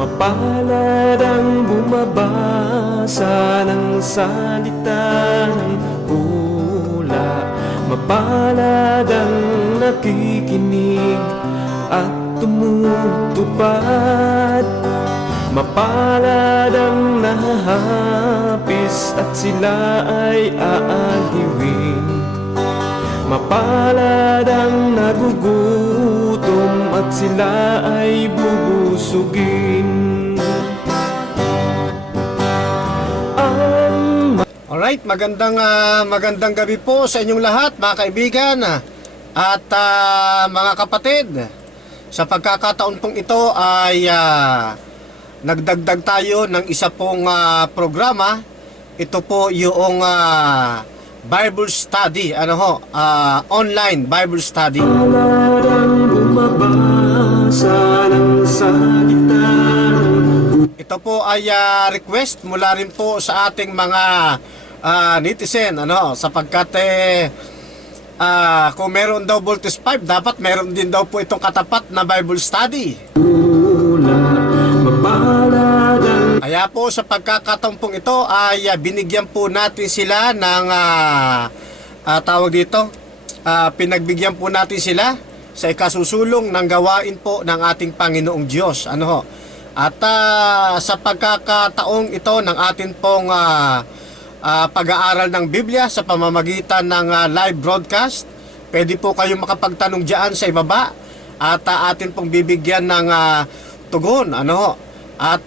Mapalad ang bumabasa ng salita ng hula. Mapalad ang nakikinig at tumutupad. Mapalad ang nahahapis at sila ay aaliwin. Mapalad ang nagugutom at sila ay bubusugin. Alright, magandang gabi po sa inyong lahat, mga kaibigan at mga kapatid. Sa pagkakataon pong ito ay nagdagdag tayo ng isa pong programa. Ito po yung Bible study, online Bible study. Ito po ay request mula rin po sa ating mga netizen, sapagkat kung meron daw Voltes 5, dapat meron din daw po itong katapat na Bible study. Kaya po sa pagkakataon pong ito ay binigyan po natin sila ng pinagbigyan po natin sila sa ikasusulong ng gawain po ng ating Panginoong Diyos. At sa pagkakataong ito ng atin pong pag-aaral ng Biblia sa pamamagitan ng live broadcast, pwede po kayong makapagtanong diyan sa ibaba at atin pong bibigyan ng tugon. At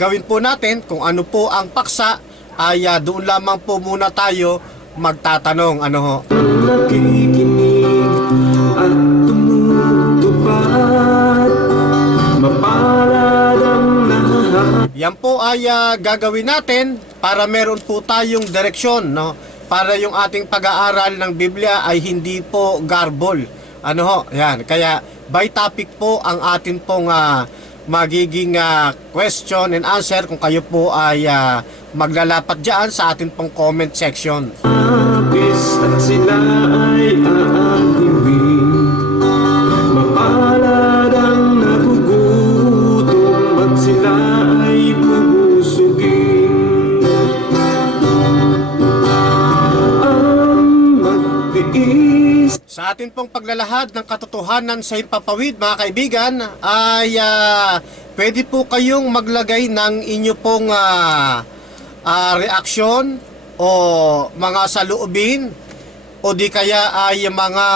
gawin po natin kung ano po ang paksa ay doon lamang po muna tayo magtatanong. Nakikinig at tumutupad. Mapalad ang lahat. Yan po ay gagawin natin para meron po tayong direksyon, para yung ating pag-aaral ng Biblia ay hindi po garbol. Yan. Kaya by topic po ang atin pong magiging question and answer kung kayo po ay maglalapat dyan sa atin pong comment section. At sila ay aaliwin. Mapalad ang nagugutom at sila ay bubusugin. Ang magtiis. Sa atin pong paglalahad ng katotohanan sa himpapawid, mga kaibigan, ay pwede po kayong maglagay ng inyo pong reaksyon o mga saloobin o di kaya ay mga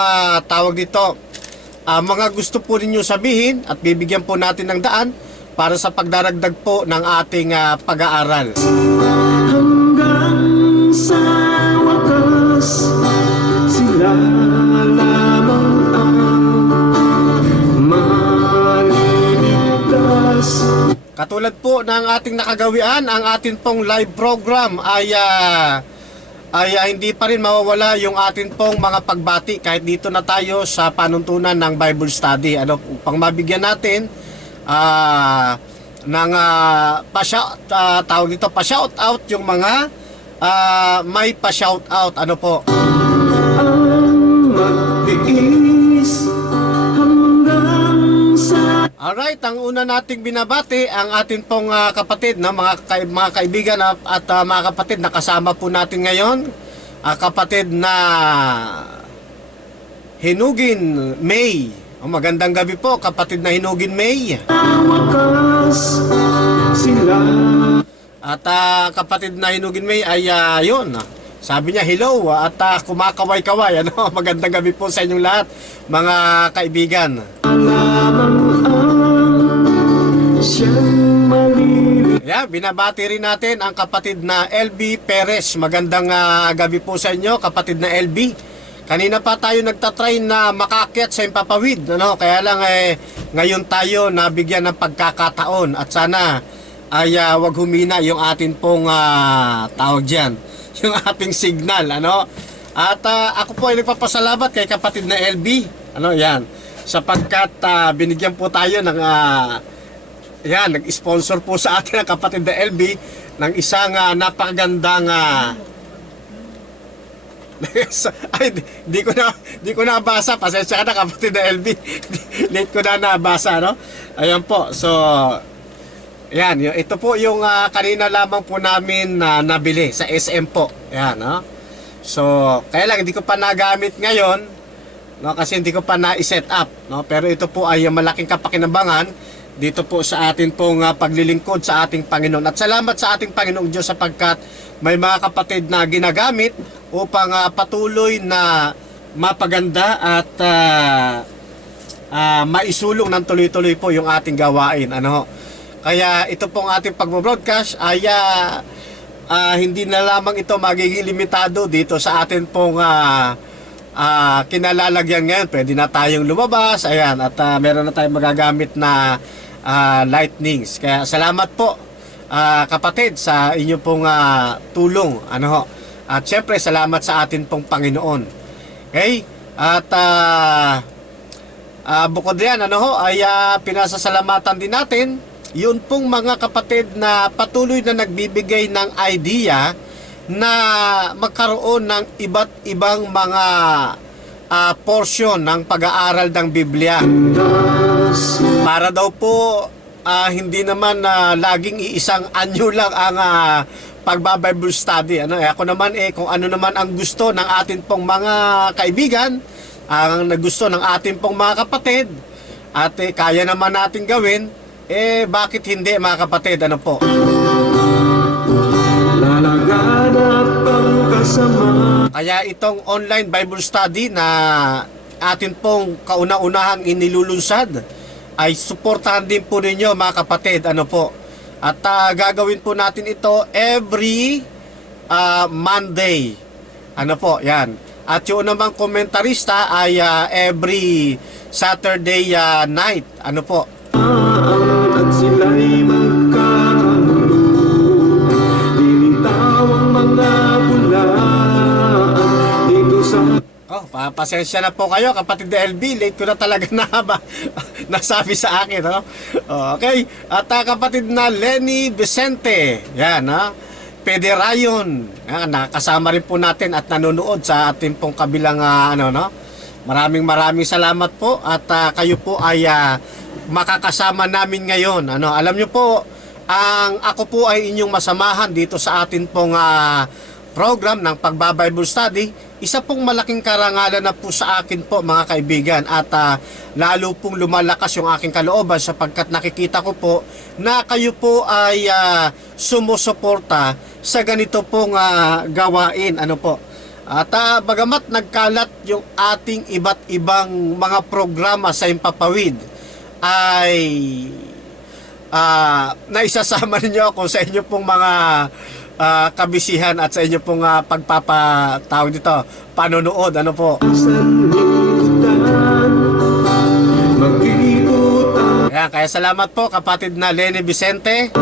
mga gusto po ninyo sabihin at bibigyan po natin ng daan para sa pagdaragdag po ng ating pag-aaral. Hanggang sa wakas, sila lamang ang maliligtas. Katulad po ng ating nakagawian, ang ating pong live program ay hindi pa rin mawawala yung ating pong mga pagbati kahit dito na tayo sa panuntunan ng Bible study. Upang mabigyan natin ng pa-shout out yung mga may pa-shout out. Ang magtiis hanggang sa. Alright, ang una nating binabati ang atin pong kapatid, mga kaibigan at mga kapatid na kasama po natin ngayon. Kapatid na Hinugin May. Magandang gabi po, kapatid na Hinugin May. Wakas sila. At kapatid na Hinugin May ay yun. Sabi niya hello at kumakaway-kaway. Magandang gabi po sa inyong lahat, mga kaibigan. Binabati rin natin ang kapatid na LB Perez. Magandang gabi po sa inyo, kapatid na LB. Kanina pa tayo nagtatry na makakyat sa Himpapawid, kaya lang ngayon tayo nabigyan ng pagkakataon at sana ay wag humina yung atin pong tawag dyan, yung ating signal. At ako po ay nagpapasalamat kay kapatid na LB, sapagkat binigyan po tayo ng nag-sponsor po sa atin ang kapatid na LB ng isang napakagandang ay, di ko na nabasa. Pasensya ka na, kapatid na LB. Late ko na nabasa, Ayan po. So, Yan, ito po yung kanina lamang po namin na nabili sa SM po. Yan, no? So, kaya lang hindi ko pa nagamit ngayon, no, kasi hindi ko pa na-set up, no? Pero ito po ay malaking kapakinabangan dito po sa atin pong paglilingkod sa ating Panginoon. At salamat sa ating Panginoong Diyos sapagkat may mga kapatid na ginagamit upang patuloy na mapaganda at maisulong ng tuloy-tuloy po yung ating gawain. Ano ho? Kaya ito pong ating pag-broadcast ay hindi na lamang ito magiging limitado dito sa atin pong kinalalagyan ngayon. Pwede na tayong lumabas, ayan, at meron na tayong magagamit na lightnings. Kaya salamat po kapatid sa inyo pong tulong. Ano ho? At syempre salamat sa atin pong Panginoon. Okay? At bukod diyan, ano ho, ay pinasasalamatan din natin yun pong mga kapatid na patuloy na nagbibigay ng idea na magkaroon ng iba't ibang mga portion ng pag-aaral ng Biblia. Para daw po hindi naman laging iisang anyo lang ang pagba-Bible study. Ano? Ako naman kung ano naman ang gusto ng atin pong mga kaibigan, ang gusto ng atin pong mga kapatid, at kaya naman natin gawin, bakit hindi mga kapatid? Ano po? Lalaganap ang kasama. Kaya itong online Bible study na atin pong kauna-unahang inilulunsad ay suportahan din po ninyo mga kapatid. Ano po? At gagawin po natin ito every Monday. Ano po? Yan. At yung namang komentarista ay every Saturday night. Ano po? At sila'y magkagulo, lilitaw ang mga bulaan dito sa... Pasensya na po kayo kapatid LB, late ko na talaga nasabi sa akin, no? Okay, at kapatid na Lenny Vicente, yan, ha? Pederayon, nakasama rin po natin at nanonood sa ating pong kabilang maraming salamat po at kayo po ay makakasama namin ngayon. Alam nyo po, ako po ay inyong masamahan dito sa atin pong program ng pagba-Bible study. Isa pong malaking karangalan na po sa akin po mga kaibigan, at lalo pong lumalakas yung aking kalooban sapagkat nakikita ko po na kayo po ay sumusuporta sa ganito pong gawain. Ano po? At bagamat nagkalat yung ating iba't ibang mga programa sa Himpapawid, ay naisasama niyo ako sa inyo pong mga kabisihan at sa inyo pong pagpapatawag dito, panonood. Ano po? Ayan, kaya salamat po kapatid na Lenny Vicente.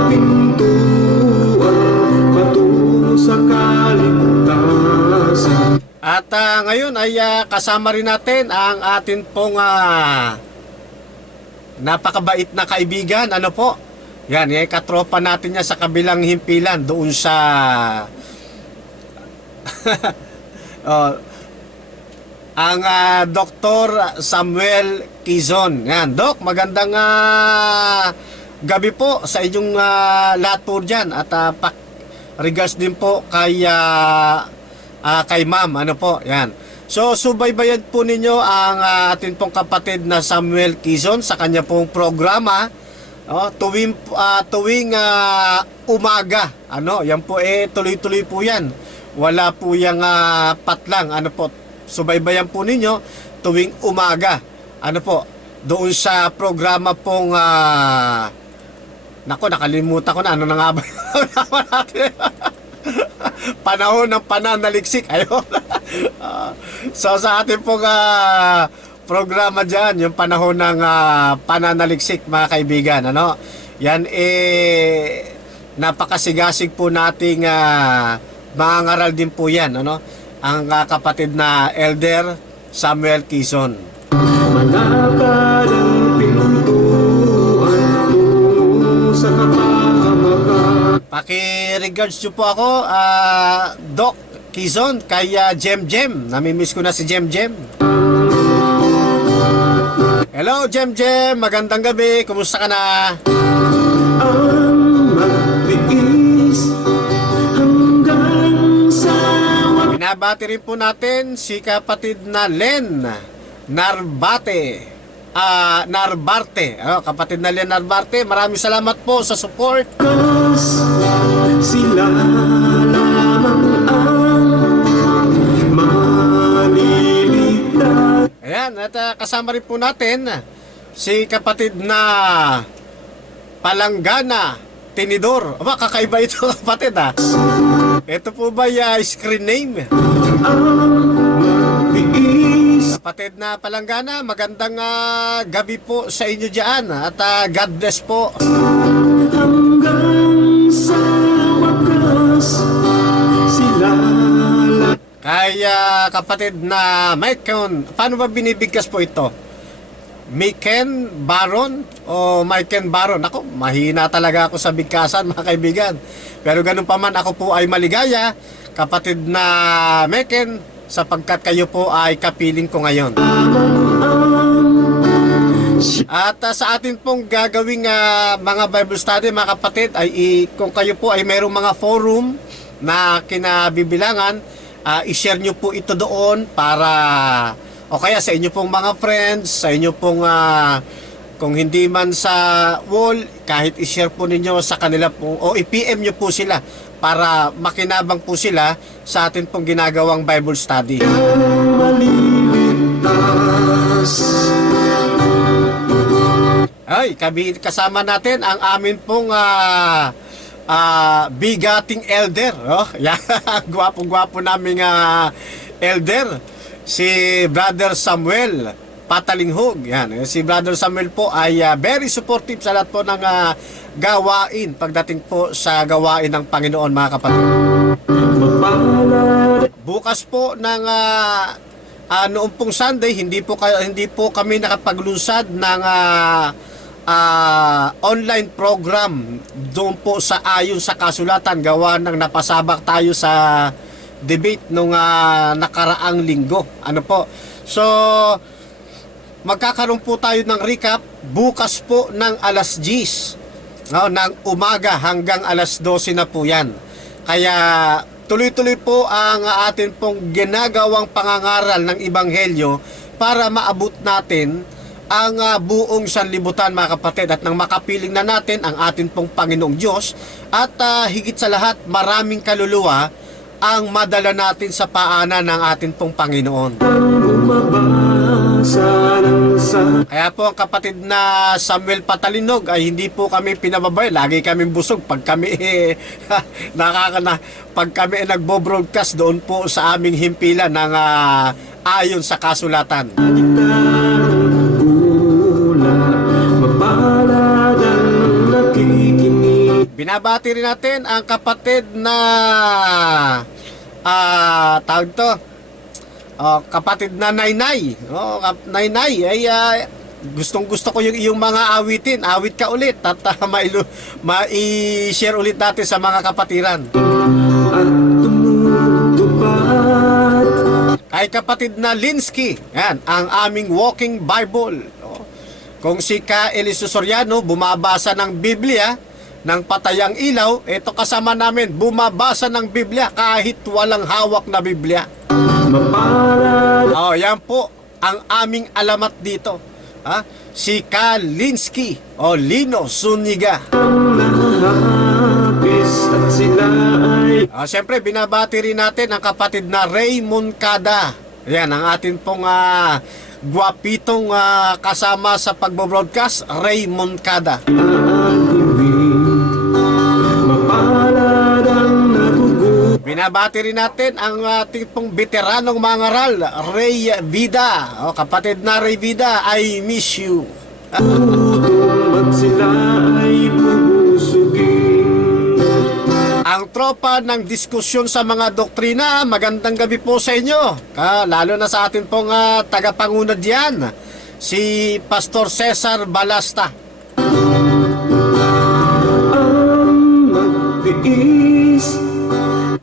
At ngayon ay kasama rin natin ang atin pong napakabait na kaibigan. Ano po? Yan, katropa natin niya sa kabilang himpilan doon sa ang Dr. Samuel Quezon. Yan, Doc, magandang gabi po sa inyong lahat po dyan. At regards din po kay Ma'am. Ano po? Yan. So, subaybayan po ninyo ang atin pong kapatid na Samuel Quezon sa kanya pong programa tuwing umaga. Yan po tuloy-tuloy po yan. Wala po yung patlang. Ano po? Subaybayan po ninyo tuwing umaga. Ano po? Doon sa programa pong nakalimutan ko na. Ano na nga ba natin? Panahon ng pananaliksik. Ayun. So sa ating pong programa dyan, yung panahon ng pananaliksik mga kaibigan, yan napakasigasig po nating mga ngaral din po yan, ang kapatid na Elder Samuel Quezon. Manakad ang pintuan tungo sa kapahamakan. Paki-regards nyo po ako, Doc Quezon, kay Jem. Namimiss ko na si Jem. Hello Jem, magandang gabi. Kumusta ka na? Ang binabati rin po natin si kapatid na Len Narbate. Narbarte. Kapatid na Len Narbarte, maraming salamat po sa support. Sila lamang ang malilitan. Ayan, at kasama rin po natin si kapatid na Palanggana Tinidor. Aba, kakaiba ito kapatid ha. Ito po ba yung screen name? Kapatid na Palanggana, magandang gabi po sa inyo dyan. At God bless po. Hanggang sa wakas, sila Kaya kapatid na Miken, paano ba binibigkas po ito? Miken Baron o Miken Baron? Ako, mahina talaga ako sa bigkasan mga kaibigan. Pero ganun pa man, ako po ay maligaya, kapatid na Miken, sapagkat kayo po ay kapiling ko ngayon. At sa atin pong gagawing mga Bible study mga kapatid, ay kung kayo po ay mayroong mga forum na kinabibilangan, i-share nyo po ito doon para o kaya sa inyo pong mga friends, sa inyo pong kung hindi man sa wall, kahit i-share po ninyo sa kanila po o i-PM nyo po sila para makinabang po sila sa atin pong ginagawang Bible study. Ay, kasama natin ang amin pong bigating elder. Yan, gwapo-gwapo naming elder, si Brother Samuel Patalinghog. Yan, si Brother Samuel po ay very supportive sa lahat po ng gawain pagdating po sa gawain ng Panginoon mga kapatid. Bukas po ng noong pong Sunday, hindi po kami nakapaglunsad ng online program doon po sa ayon sa kasulatan, gawa ng napasabak tayo sa debate nung nakaraang linggo. Ano po? So magkakaroon po tayo ng recap bukas po ng alas 10 ng umaga hanggang alas 12 na po yan. Kaya tuloy-tuloy po ang atin pong ginagawang pangangaral ng Ebanghelyo para maabot natin ang buong sanlibutan mga kapatid, at nang makapiling na natin ang atin pong Panginoong Diyos, at higit sa lahat maraming kaluluwa ang madala natin sa paanan ng atin pong Panginoon. Kaya po ang kapatid na Samuel Patalinog ay hindi po kami pinababay, lagi kami busog pag kami pag kami nagbo-broadcast doon po sa aming himpilan ng ayon sa kasulatan. Binabati rin natin ang kapatid na tawag to, kapatid na Nainay. Nainay ay gustong gusto ko yung iyong mga awitin. Awit ka ulit at mai-share ulit natin sa mga kapatiran. Kay kapatid na Linsky, yan, ang aming walking Bible. Kung si Ka Eliso Soriano bumabasa ng Biblia ng patayang ilaw, ito kasama namin bumabasa ng Biblia kahit walang hawak na Biblia. Yan po ang aming alamat dito. Si Ka Linsky o Lino Suniga. Siyempre binabati rin natin ang kapatid na Raymond Kada. Yan ang atin pong guwapitong kasama sa pagbo-broadcast, Raymond Kada. Binabati rin natin ang ating pong veteranong mangaral, Ray Vida. Kapatid na Ray Vida, I miss you. Ang tropa ng diskusyon sa mga doktrina, magandang gabi po sa inyo. Lalo na sa atin pong tagapanguna diyan, si Pastor Cesar Balasta.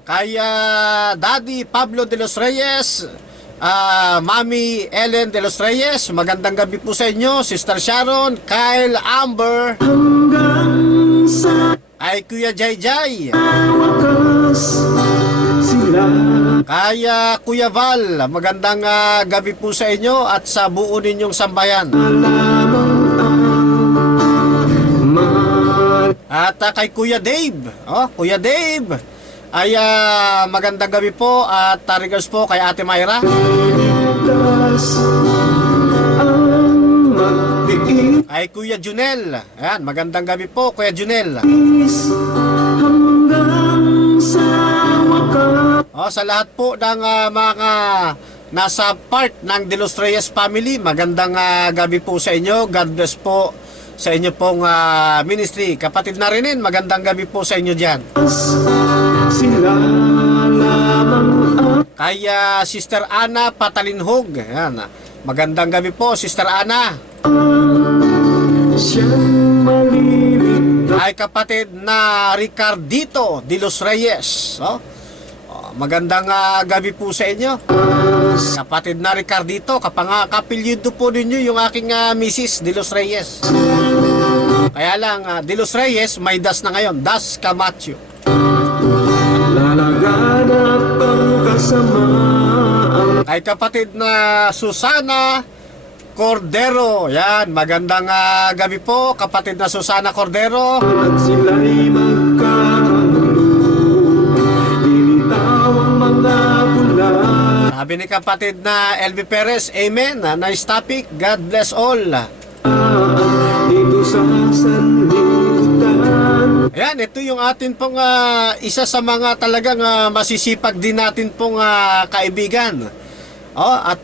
Kaya Daddy Pablo de los Reyes, Mami Ellen de los Reyes, magandang gabi po sa inyo. Sister Sharon, Kyle, Amber, ay Kuya Jai Jai. Kaya Kuya Val, magandang gabi po sa inyo at sa buo ninyong sambayan. At kay Kuya Dave, Kuya Dave, ay magandang gabi po at regards po kay Ate Myra. Kay Kuya Junel, ayan, magandang gabi po Kuya Junel. Sa lahat po ng mga nasa part ng De Los Reyes family, magandang gabi po sa inyo. God bless po sa inyo pong ministry. Kapatid na rin, magandang gabi po sa inyo dyan. Kaya Sister Ana Patalinhog, ayan, magandang gabi po Sister Ana. Ay kapatid na Ricardito De Los Reyes, magandang gabi po sa inyo. Kapatid na Ricardito, kapilyido po ninyo yung aking Mrs. De Los Reyes. Kaya lang, De Los Reyes, may das na ngayon, Das Camacho. Kay kapatid na Susana Cordero, yan, magandang gabi po kapatid na Susana Cordero. At sila'y dinitawang mga pula. Sabi ni kapatid na LB Perez, amen. Nice topic, God bless all. Dito sa sanlibutan. Ayan, ito yung atin pong isa sa mga talagang masisipag din natin pong kaibigan. At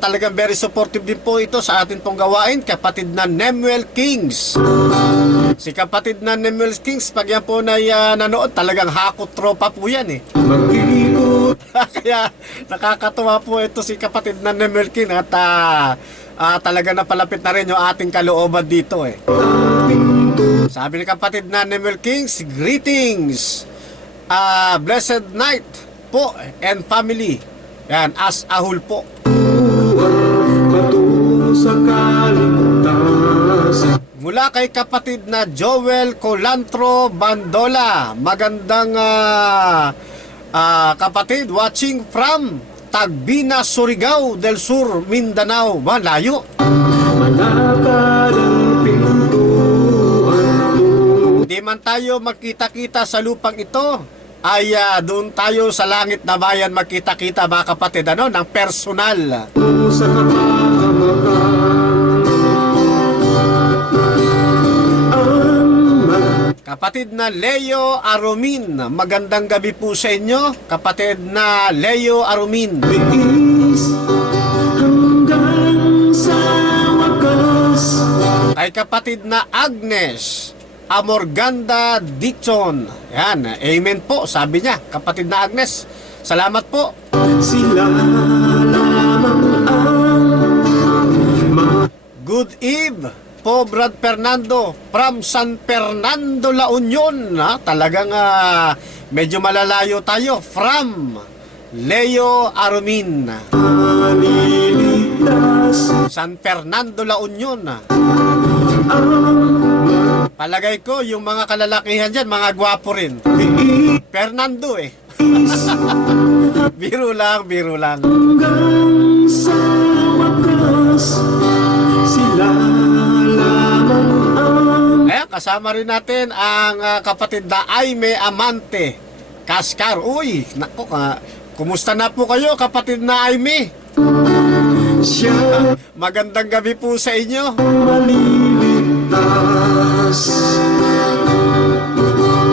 talagang very supportive din po ito sa atin pong gawain, kapatid na Nemuel Kings. Si kapatid na Nemuel Kings, pag yan po na nanood, talagang hakot tropa po yan eh. Mag-iikot. Kaya nakakatuwa po ito si kapatid na Nemuel King at talaga napalapit na rin yung ating kalooban dito eh. Sabi ni kapatid na Nemuel Kings, greetings, blessed night po and family. Yan, as a whole po. Mula kay kapatid na Joel Colantro Bandola, magandang kapatid watching from Tagbina, Surigao del Sur, Mindanao. Malayo. Hindi man tayo magkita-kita sa lupang ito, ay doon tayo sa langit na bayan magkita-kita mga kapatid, ng personal. Sa Kapatid na Leo Arumin, magandang gabi po sa inyo. Kapatid na Leo Arumin. hanggang sa wakas. Kay kapatid na Agnes Amorganda Dixon. Yan, amen po, sabi niya. Kapatid na Agnes, salamat po. Sila lamang ang Good eve po, Brad Fernando from San Fernando, La Union. Talagang medyo malalayo tayo. From Leo Arumin, malilitas. San Fernando, La Union. Palagay ko yung mga kalalakihan dyan, mga gwapo rin. Fernando eh. Biro lang, biro lang. Hanggang sa wakas, sila lamang ang Ayan, kasama rin natin ang kapatid na Aime Amante Kaskar. Uy, naku, kumusta na po kayo kapatid na Aime? siya Magandang gabi po sa inyo. malilitas.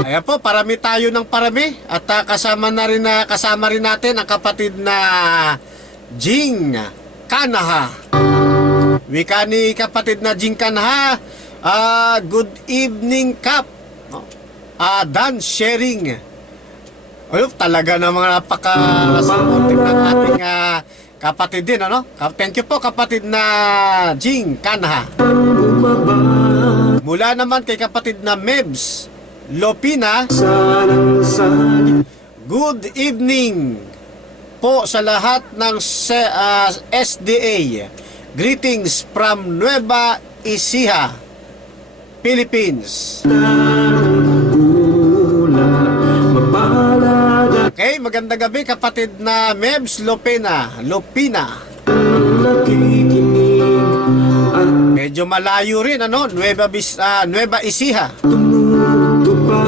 Ayan po, parami tayo ng parami. At kasama rin natin ang kapatid na Jing Kanaha. Wika ni kapatid na Jing Kanaha, good evening Kap. Dan sharing. Talaga namang napaka-supportive ng ating kapatid din, Thank you po kapatid na Jing Kanaha. Mula naman kay kapatid na Mebs Lopina, good evening po sa lahat ng SDA. Greetings from Nueva Ecija, Philippines. Okay, magandang gabi kapatid na Mebs Lupina. nakikinig at Medyo malayo rin, ano? Nueva Ecija. tumutupad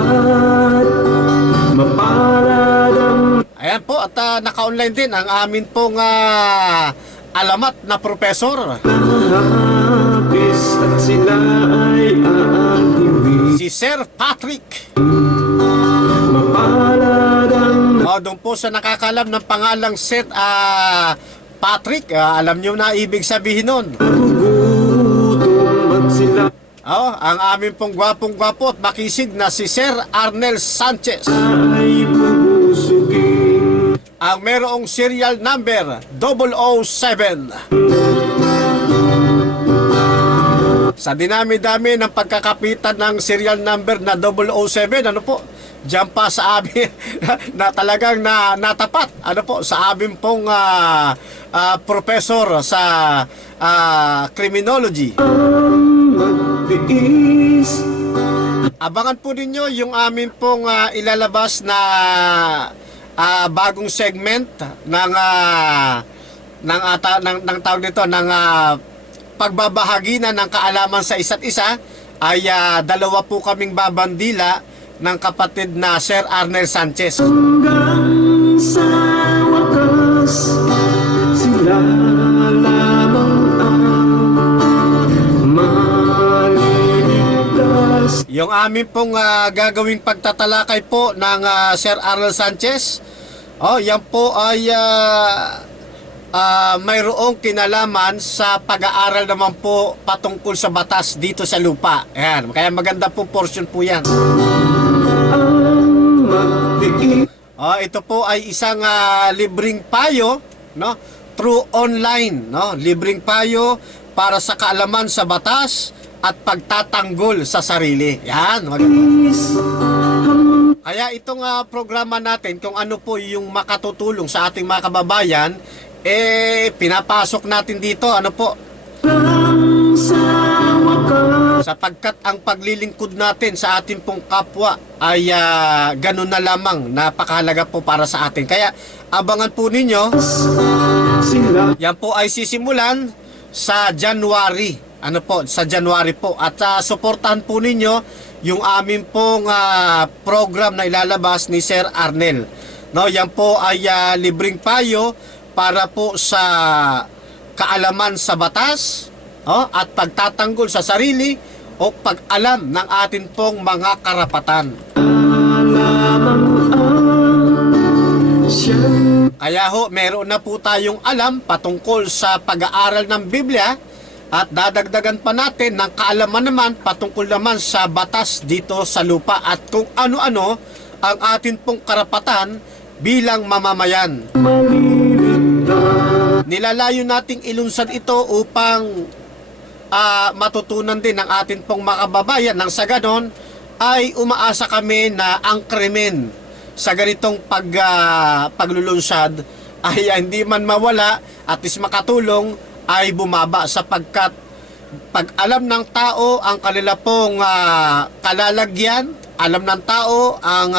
mapalad ang Ayan po, at naka-online din ang amin pong alamat na profesor, hapis at sila ay aaliwin. si Sir Patrick. Mapalad ang Doon po sa nakakalam ng pangalang Patrick, alam nyo na ibig sabihin nun. nagugutom at sila Ang amin pong gwapong-gwapo at makisig na si Sir Arnel Sanchez. ay bubusugin. Ang merong serial number 007. Sa dinami-dami ng pagkakapitan ng serial number na 007, ano po, diyan pa sa amin na talagang natapat, ano po, sa amin pong professor sa criminology. Magtiis Abangan po ninyo yung amin pong ilalabas na bagong segment ng tawag nito ng pagbabahagi na ng kaalaman sa isa't isa. Ay dalawa po kaming babandila ng kapatid na Sir Arnel Sanchez. hanggang sa wakas sila lamang ang maliligtas. Yung amin pong gagawing pagtatalakay po ng Sir Arnel Sanchez, yan po ay mayroong kinalaman sa pag-aaral naman po patungkol sa batas dito sa lupa. Ayan, kaya maganda po portion po yan. Ang magtiis Ito po ay isang libreng payo, no? Through online, no? Libreng payo para sa kaalaman sa batas at pagtatanggol sa sarili. Yan, maganda. Kaya itong programa natin, kung ano po yung makatutulong sa ating mga kababayan, pinapasok natin dito, ano po, hanggang sa wakas sapagkat ang paglilingkod natin sa ating pong kapwa ay ganun na lamang, napakahalaga po para sa atin. Kaya abangan po ninyo, sila yan po ay sisimulan sa January. Ano po, sa January po. At suportahan po ninyo yung amin pong program na ilalabas ni Sir Arnel. No, yan po ay libreng payo para po sa kaalaman sa batas, at pagtatanggol sa sarili o pag-alam ng atin pong mga karapatan. lamang ang siyang Kaya meron na po tayong alam patungkol sa pag-aaral ng Biblia at dadagdagan pa natin ng kaalaman naman patungkol naman sa batas dito sa lupa at kung ano-ano ang atin pong karapatan bilang mamamayan. Nilalayo nating ilunsad ito upang matutunan din ng atin pong makababayan nang sa ganon ay umaasa kami na ang krimen sa ganitong paglulunsad ay hindi man mawala at is makatulong ay bumaba sapagkat pag alam ng tao ang kanila pong kalalagyan, alam ng tao ang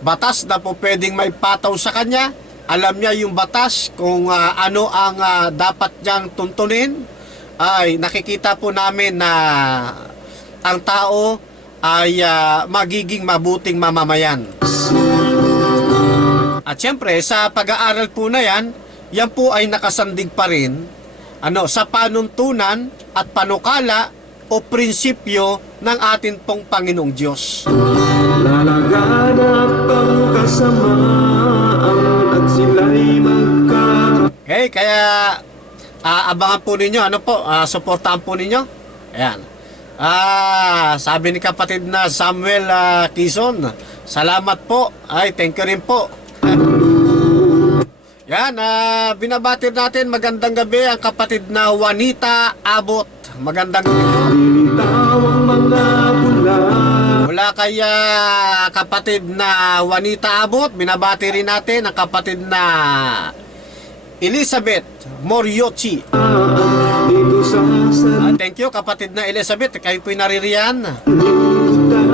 batas na po pwedeng may pataw sa kanya, alam niya yung batas kung ano ang dapat niyang tuntunin, ay nakikita po namin na ang tao ay magiging mabuting mamamayan. At syempre sa pag-aaral po na yan po ay nakasandig pa rin sa panuntunan at panukala o prinsipyo ng atin pong Panginoong Diyos. lalaganap ang kasamaan at sila'y Okay, kaya abangan po ninyo, suportahan po ninyo. Ayan. Sabi ni kapatid na Samuel Quezon, salamat po. Ay, thank you rin po. Yan, binabatir natin magandang gabi ang kapatid na Juanita Abot. Magandang gabi po. Bitaw ang mga bulan. Mula kay kapatid na Juanita Abot, binabati rin natin ang kapatid na Elizabeth Moriochi. Dito sa Thank you kapatid na Elizabeth, kayo po'y naririyan. sanlibutan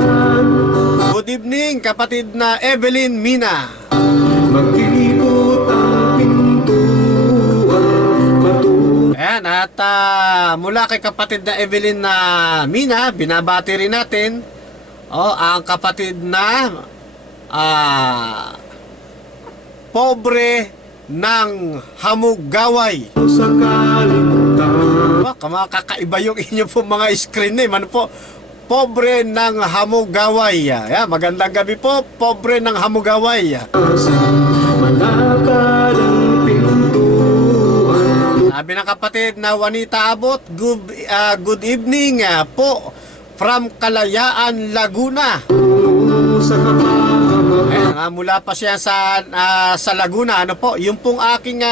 Good evening kapatid na Evelyn Mina. Mag-ikot ang pintuan patungo. Ayan, at mula kay kapatid na Evelyn na Mina, binabati rin natin ang kapatid na pobre ng Hamugaway. Sa kaligtasan Kakaiba yung inyo po mga screen name. Ano po? Pobre ng Hamugaway. Ayan, magandang gabi po, pobre ng Hamugaway. malakad ang pintuan. Sabi ng kapatid na Juanita Abot, good evening po from Kalayaan, Laguna. Tungo sa kapahamakan. Ayan, mula pa siya sa Laguna. Ano po, yung pong aking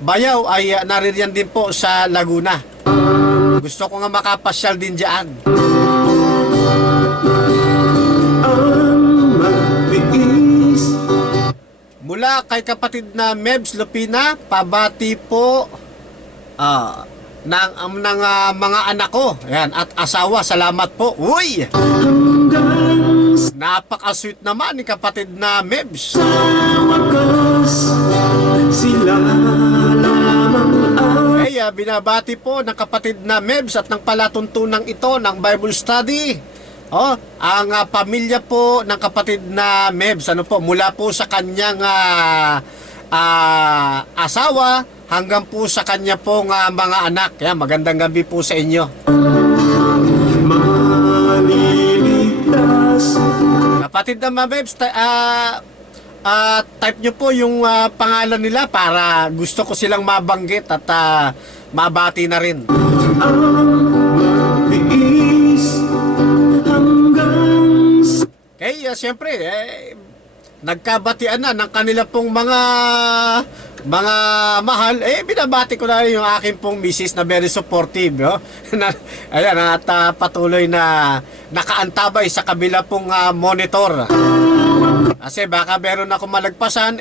bayaw ay naririyan din po sa Laguna. Gusto ko nga makapasyal din dyan. Ang magtiis Mula kay kapatid na Mebs Lupina, pabati po ng mga anak ko. Ayan, at asawa, salamat po. Uy! hanggang Napaka-sweet naman ni kapatid na Mebs. sa wakas sila lamang ang Ay, binabati po ng kapatid na Mebs at ng palatuntunang ito ng Bible Study. Ang pamilya po ng kapatid na Mebs, ano po, mula po sa kanyang asawa hanggang po sa kanya pong mga anak. Yan, magandang gabi po sa inyo. maliligtas. Kapatid na Mebs, type nyo po yung pangalan nila para gusto ko silang mabanggit at mabati na rin. Ang magtiis hanggang Kaya siyempre, nagkabatian na ng kanila pong mga mahal. Binabati ko na rin yung aking pong misis na very supportive. Ayan, at patuloy na nakaantabay sa kabila pong monitor. Kasi baka meron ako malagpasan,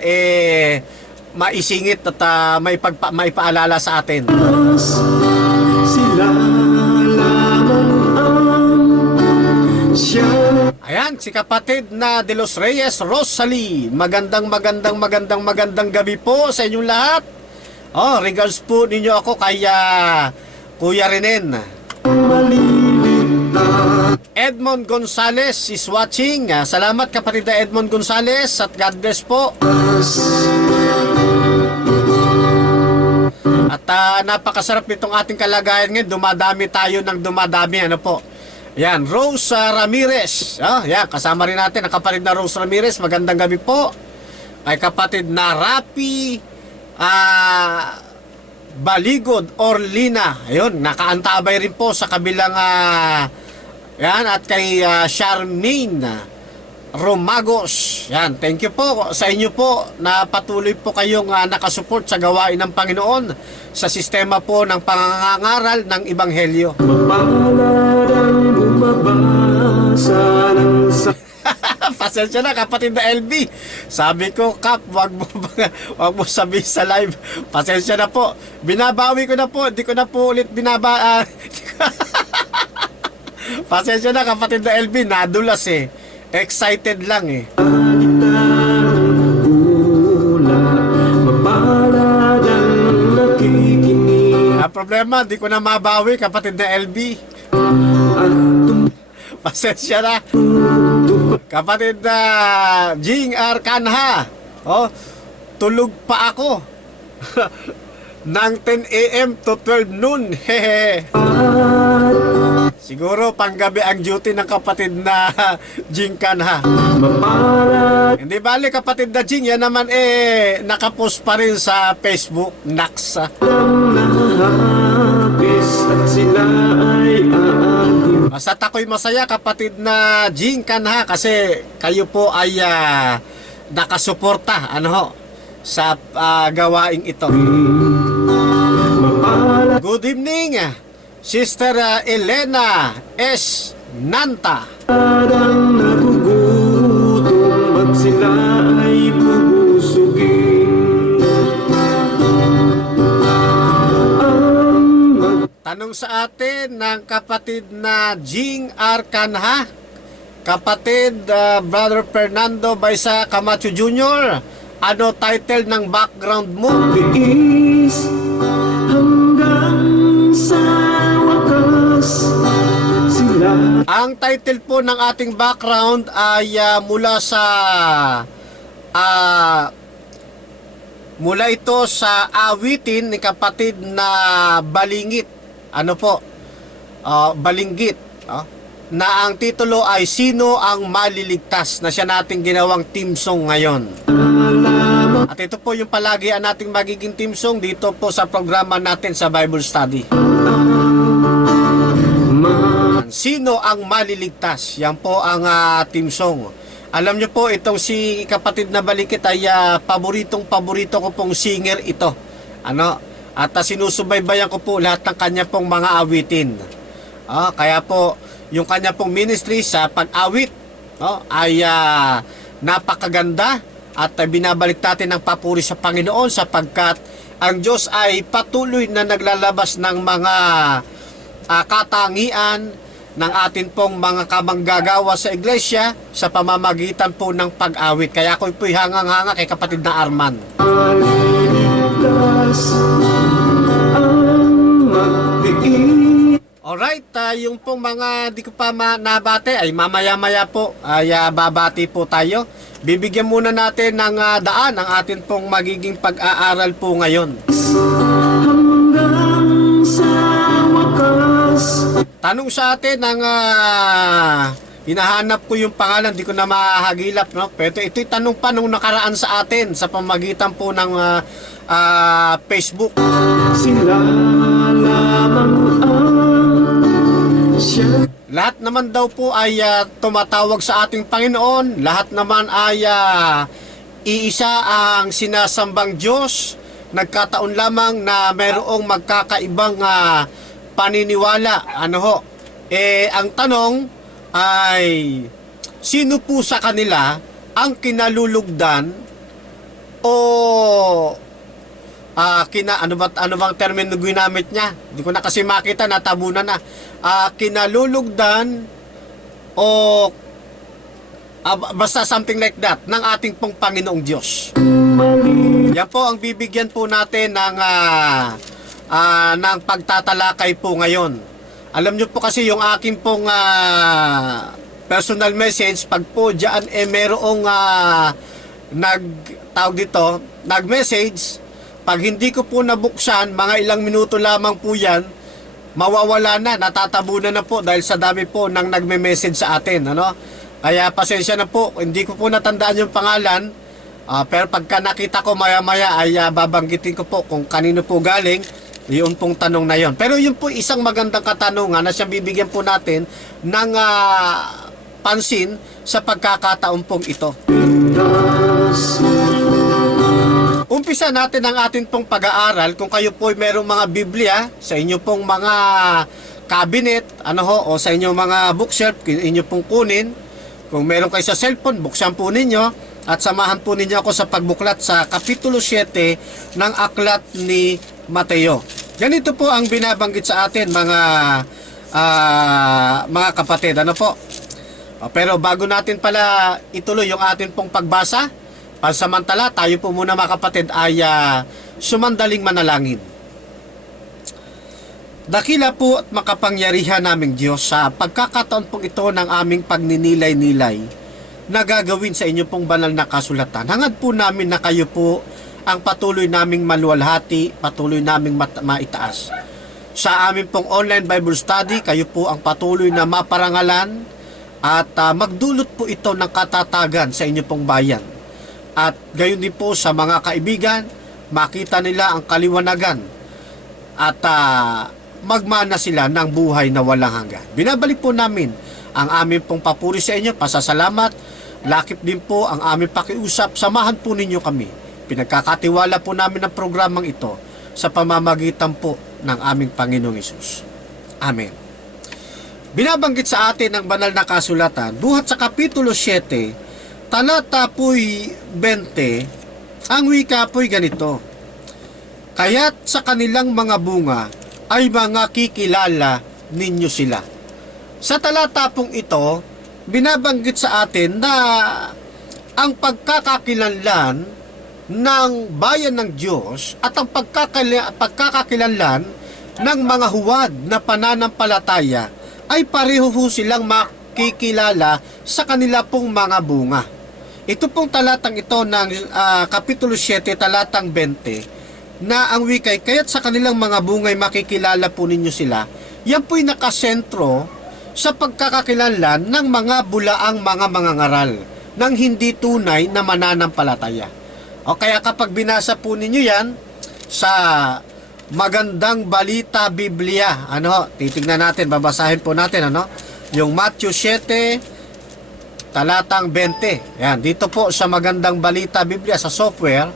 maisingit at maipaalala sa atin. sila lamang ang siya. Ayan, si kapatid na De Los Reyes Rosalie. Magandang gabi po sa inyong lahat. Regards po ninyo ako kay Kuya Renen. Maliligtas. Edmond Gonzales is watching. Salamat kapatid na Edmond Gonzales at God bless po. At napakasarap nitong ating kalagayan ngayon. Dumadami tayo ng dumadami. Ano po? Yan, Rose Ramirez. Yan, kasama rin natin ang kapatid na Rose Ramirez. Magandang gabi po. Kay kapatid na Rapi Baligod Orlina. Ayun, nakaantabay rin po sa kabilang yan, at kay Charmaine Romagos. Yan, thank you po sa inyo po na patuloy po kayong nakasupport sa gawain ng Panginoon sa sistema po ng pangangaral ng Ebanghelyo. Mapalad ang bumabasa ng sa Pasensya na kapatid na LB. Sabi ko, Kap, wag mo sabihin sa live. Pasensya na po. Binabawi ko na po. Hindi ko na po ulit Pasensya na kapatid na LB. Nadulas Excited lang ula. Mapalad ang nakikinig Ang problema, di ko na mabawi kapatid na LB. at Pasensya na. Kapatid na Jing R. Kanha. Tulog pa ako. Ng 10 a.m. to 12 noon. Hehe. Siguro panggabi ang duty ng kapatid na Jing Kanha. mapalad Hindi bali kapatid na Jing, yan naman nakapost pa rin sa Facebook. Naks. ang nahapis at sila ay aatin. Basta ako'y masaya kapatid na Jing Kanha kasi kayo po ay nakasuporta sa gawaing ito. Mapalad Good evening, Sister Elena S. Nanta. ang nagugutom at sila ay bubusugin. Ang Tanong sa atin ng kapatid na Jing R. Kanha, kapatid Brother Fernando Baisa Camacho Jr., Ano title ng background mo? Tiis hanggang sa wakas sila. Ang title po ng ating background ay mula sa mula ito sa awitin ni kapatid na Balingit. Ano po? Balinggit. Na ang titulo ay Sino ang Maliligtas, na siya nating ginawang team song ngayon. At ito po yung palagi ang nating magiging team song dito po sa programa natin sa Bible Study. Sino ang Maliligtas? Yan po ang team song. Alam nyo po, itong si kapatid na Balikit ay paborito ko pong singer ito. At sinusubaybayan ko po lahat ng kanya pong mga awitin. Kaya po, yung kanya pong ministry sa pag-awit ay napakaganda at binabalik natin ng papuri sa Panginoon sapagkat ang Diyos ay patuloy na naglalabas ng mga katangian ng atin pong mga kamanggagawa sa iglesia sa pamamagitan po ng pag-awit. Kaya ako po'y hangang-hanga kay kapatid na Arman. Maliligtas ang magdiin. Alright, yung pong mga di ko pa nabate ay mamaya-maya po ay babati po tayo. Bibigyan muna natin ng daan ang atin pong magiging pag-aaral po ngayon. Hanggang sa wakas. Tanong sa atin ang hinahanap ko yung pangalan, di ko na mahagilap, no? Pero ito'y tanong pa nung nakaraan sa atin sa pamagitan po ng Facebook. Sila lamang ang siya. Lahat naman daw po ay tumatawag sa ating Panginoon. Lahat naman ay iisa ang sinasambang Diyos. Nagkataon lamang na mayroong magkakaibang paniniwala. Ang tanong ay sino po sa kanila ang kinalulugdan o ano bang termino ginamit niya? Hindi ko na kasi makita, natabunan na. Kinalulugdan o basta something like that ng ating pong Panginoong Diyos. Yan po ang bibigyan po natin ng pagtatalakay po ngayon. Alam nyo po kasi yung aking pong personal message, pag po dyan merong nag-message, pag hindi ko po nabuksan, mga ilang minuto lamang po yan, mawawala na, natatabunan na po dahil sa dami po nang nagme-message sa atin. Kaya pasensya na po, hindi ko po natandaan yung pangalan, pero pagka nakita ko maya-maya ay babanggitin ko po kung kanino po galing, yun pong tanong na yon. Pero yun po isang magandang katanungan na siyang bibigyan po natin ng pansin sa pagkakataon pong ito. Umpisa natin ang atin pong pag-aaral. Kung kayo po merong mga Biblia sa inyo pong mga cabinet, o sa inyong mga bookshelf, inyo pong kunin. Kung meron kayo sa cellphone, buksan po ninyo at samahan po ninyo ako sa pagbuklat sa Kapitulo 7 ng Aklat ni Mateo. Ganito po ang binabanggit sa atin mga kapatid. Pero bago natin pala ituloy yung atin pong pagbasa, pansamantala, tayo po muna mga kapatid ay sumandaling manalangin. Dakila po at makapangyarihan naming Diyos, sa pagkakataon pong ito ng aming pagninilay-nilay na gagawin sa inyo pong banal na kasulatan. Hangad po namin na kayo po ang patuloy naming maluwalhati, patuloy naming maitaas. Sa amin pong online Bible study, kayo po ang patuloy na maparangalan at magdulot po ito ng katatagan sa inyo pong bayan. At gayon din po sa mga kaibigan, makita nila ang kaliwanagan at magmana sila ng buhay na walang hanggan. Binabalik po namin ang aming pong papuri sa inyo, pasasalamat, lakip din po ang aming pakiusap, samahan po ninyo kami. Pinagkakatiwala po namin ang programang ito sa pamamagitan po ng aming Panginoong Hesus. Amen. Binabanggit sa atin ang banal na kasulatan, buhat sa Kapitulo 7, talata po'y 20, ang wika po'y ganito. Kaya't sa kanilang mga bunga ay mga kikilala ninyo sila. Sa talata pong ito, binabanggit sa atin na ang pagkakakilanlan ng bayan ng Diyos at ang pagkakakilanlan ng mga huwad na pananampalataya ay pareho ho silang makikilala sa kanila pong mga bunga. Ito pong talatang ito ng Kapitulo 7, talatang 20, na ang wikay, kaya't sa kanilang mga bungay makikilala po ninyo sila. Yan po'y nakasentro sa pagkakakilanlan ng mga bulaang mga mangangaral ng hindi tunay na mananampalataya. O kaya kapag binasa po ninyo yan sa Magandang Balita Biblia, titignan natin, babasahin po natin, yung Matthew 7, talatang 20. Yan, dito po sa Magandang Balita Biblia sa software.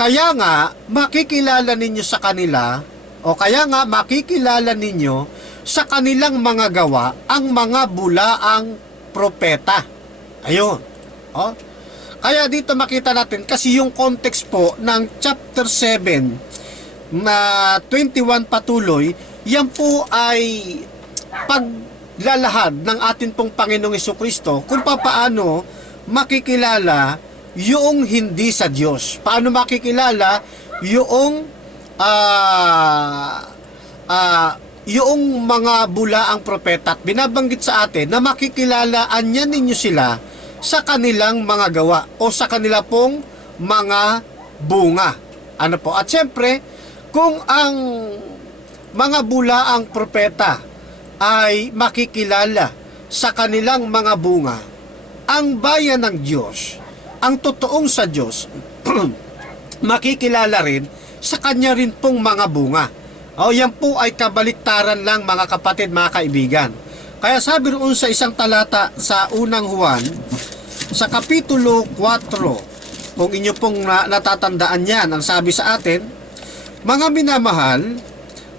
Kaya nga, makikilala ninyo sa kanila, o kaya nga makikilala ninyo sa kanilang mga gawa ang mga bulaang propeta. Ayun. O, kaya dito makita natin, kasi yung context po ng chapter 7 na 21 patuloy, yan po ay paglalahad ng atin pong Panginoong Hesukristo kung paano makikilala yung hindi sa Diyos. Paano makikilala yung yung mga bulaang propeta. At binabanggit sa atin na makikilalaan niya ninyo sila sa kanilang mga gawa o sa kanila pong mga bunga. Ano po? At syempre, kung ang mga bulaang propeta ay makikilala sa kanilang mga bunga, ang bayan ng Diyos, ang totoong sa Diyos, makikilala rin sa kanya rin pong mga bunga. O yan po ay kabaliktaran lang, mga kapatid, mga kaibigan. Kaya sabi roon sa isang talata sa unang Juan, sa Kapitulo 4, kung inyo pong natatandaan yan, ang sabi sa atin, mga minamahal,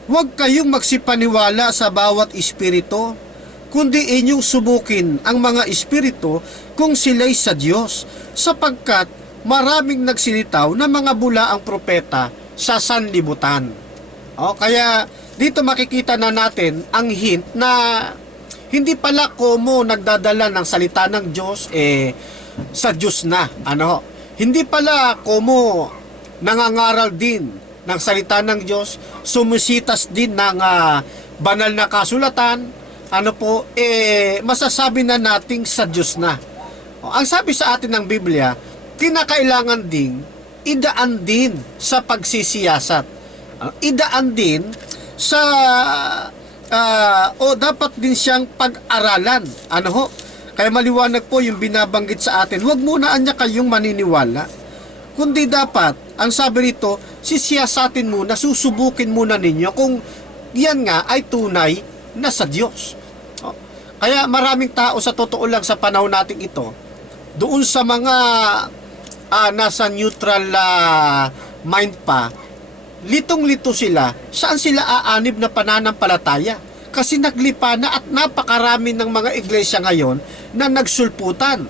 huwag kayong magsipaniwala sa bawat espiritu, kundi inyong subukin ang mga espiritu kung sila'y sa Diyos, sapagkat maraming nagsilitaw na mga bulaang propeta sa sanlibutan. O, kaya dito makikita na natin ang hint na hindi pala komo nagdadala ng salita ng Diyos sa Diyos na. Hindi pala komo nangangaral din ng salita ng Diyos, sumisitas din ng banal na kasulatan, masasabi na nating sa Diyos na. Ang sabi sa atin ng Biblia, kinakailangan ding idaan din sa pagsisiyasat. Idaan din sa dapat din siyang pag-aralan. Kaya maliwanag po yung binabanggit sa atin. Huwag muna anya kayong maniniwala, kundi dapat, ang sabi rito, sisiyasatin muna, susubukin muna ninyo kung yan nga ay tunay na sa Diyos. Kaya maraming tao, sa totoo lang, sa panahon natin ito, doon sa mga nasa neutral mind pa, litong-lito sila, saan sila aanib na pananampalataya? Kasi naglipa na at napakarami ng mga iglesia ngayon na nagsulputan.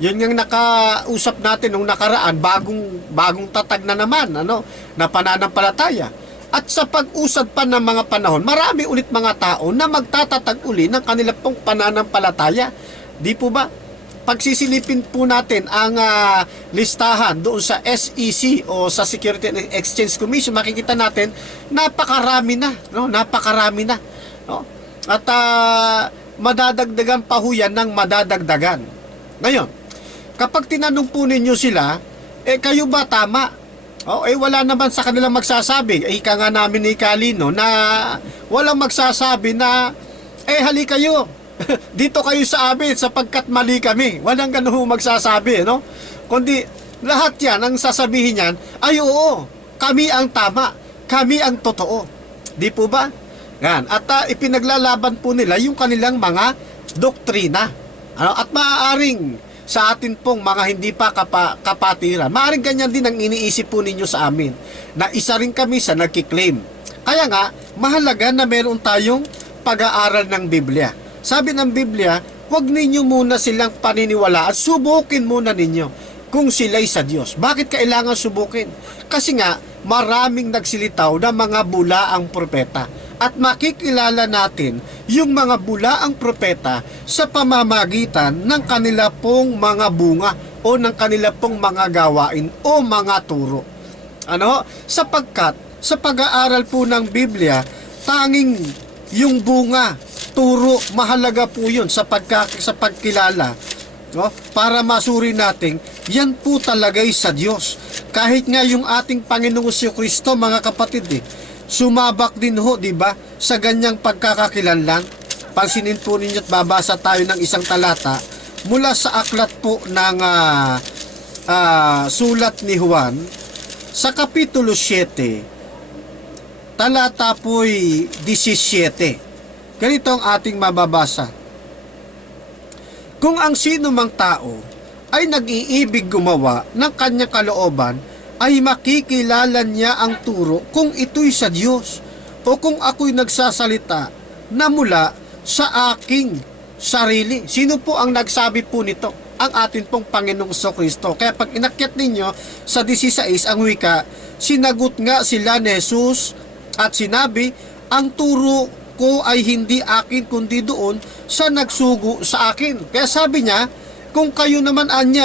Yun yung nakausap natin nung nakaraan, bagong tatag na naman, na pananampalataya. At sa pag-usad pa ng mga panahon, marami ulit mga tao na magtatatag uli ng kanila pong pananampalataya. Di po ba? Pagsisilipin po natin ang listahan doon sa SEC o sa Security and Exchange Commission, makikita natin napakarami na, napakarami na, At madadagdagan pa ho yan ng madadagdagan. Ngayon, kapag tinanong po ninyo sila, kayo ba tama? Wala naman sa kanilang magsasabi. Ika nga namin ni Kalino na walang magsasabi na, hali kayo, dito kayo sa amin sapagkat mali kami. Walang ganun magsasabi, Kundi lahat yan, ang sasabihin yan, ay oo, kami ang tama, kami ang totoo. Di po ba? Yan. At ipinaglalaban po nila yung kanilang mga doktrina. At maaaring sa atin pong mga hindi pa kapatiran, maaaring ganyan din ang iniisip po ninyo sa amin, na isa rin kami sa nagkiklaim. Kaya nga, mahalaga na meron tayong pag-aaral ng Biblia. Sabi ng Biblia, huwag ninyo muna silang paniniwalaan, subukin muna ninyo kung sila'y sa Diyos. Bakit kailangan subukin? Kasi nga, maraming nagsilitaw na mga bulaang propeta. At makikilala natin yung mga bulaang propeta sa pamamagitan ng kanila pong mga bunga o ng kanila pong mga gawain o mga turo. Ano? Sapagkat sa pag-aaral po ng Biblia, tanging yung bunga, turo, mahalaga po yun sa pagkilala. No? Para masuri natin, yan po talagay sa Diyos. Kahit nga yung ating Panginoong Kristo, mga kapatid, sumabak din ho, di ba, sa ganyang pagkakakilanlan. Pansinin po ninyo at babasa tayo ng isang talata mula sa aklat po ng sulat ni Juan sa kapitulo 7, talata po'y 17. Ganito ang ating mababasa. Kung ang sino mang tao ay nag-iibig gumawa ng kanyang kalooban, ay makikilala niya ang turo kung ito'y sa Diyos o kung ako'y nagsasalita na mula sa aking sarili. Sino po ang nagsabi po nito? Ang atin pong Panginoong Kristo. Kaya pag inakyat ninyo sa 16 ang wika, sinagot nga sila ni Jesus at sinabi, ang turo ko ay hindi akin kundi doon sa nagsugo sa akin. Kaya sabi niya, kung kayo naman anya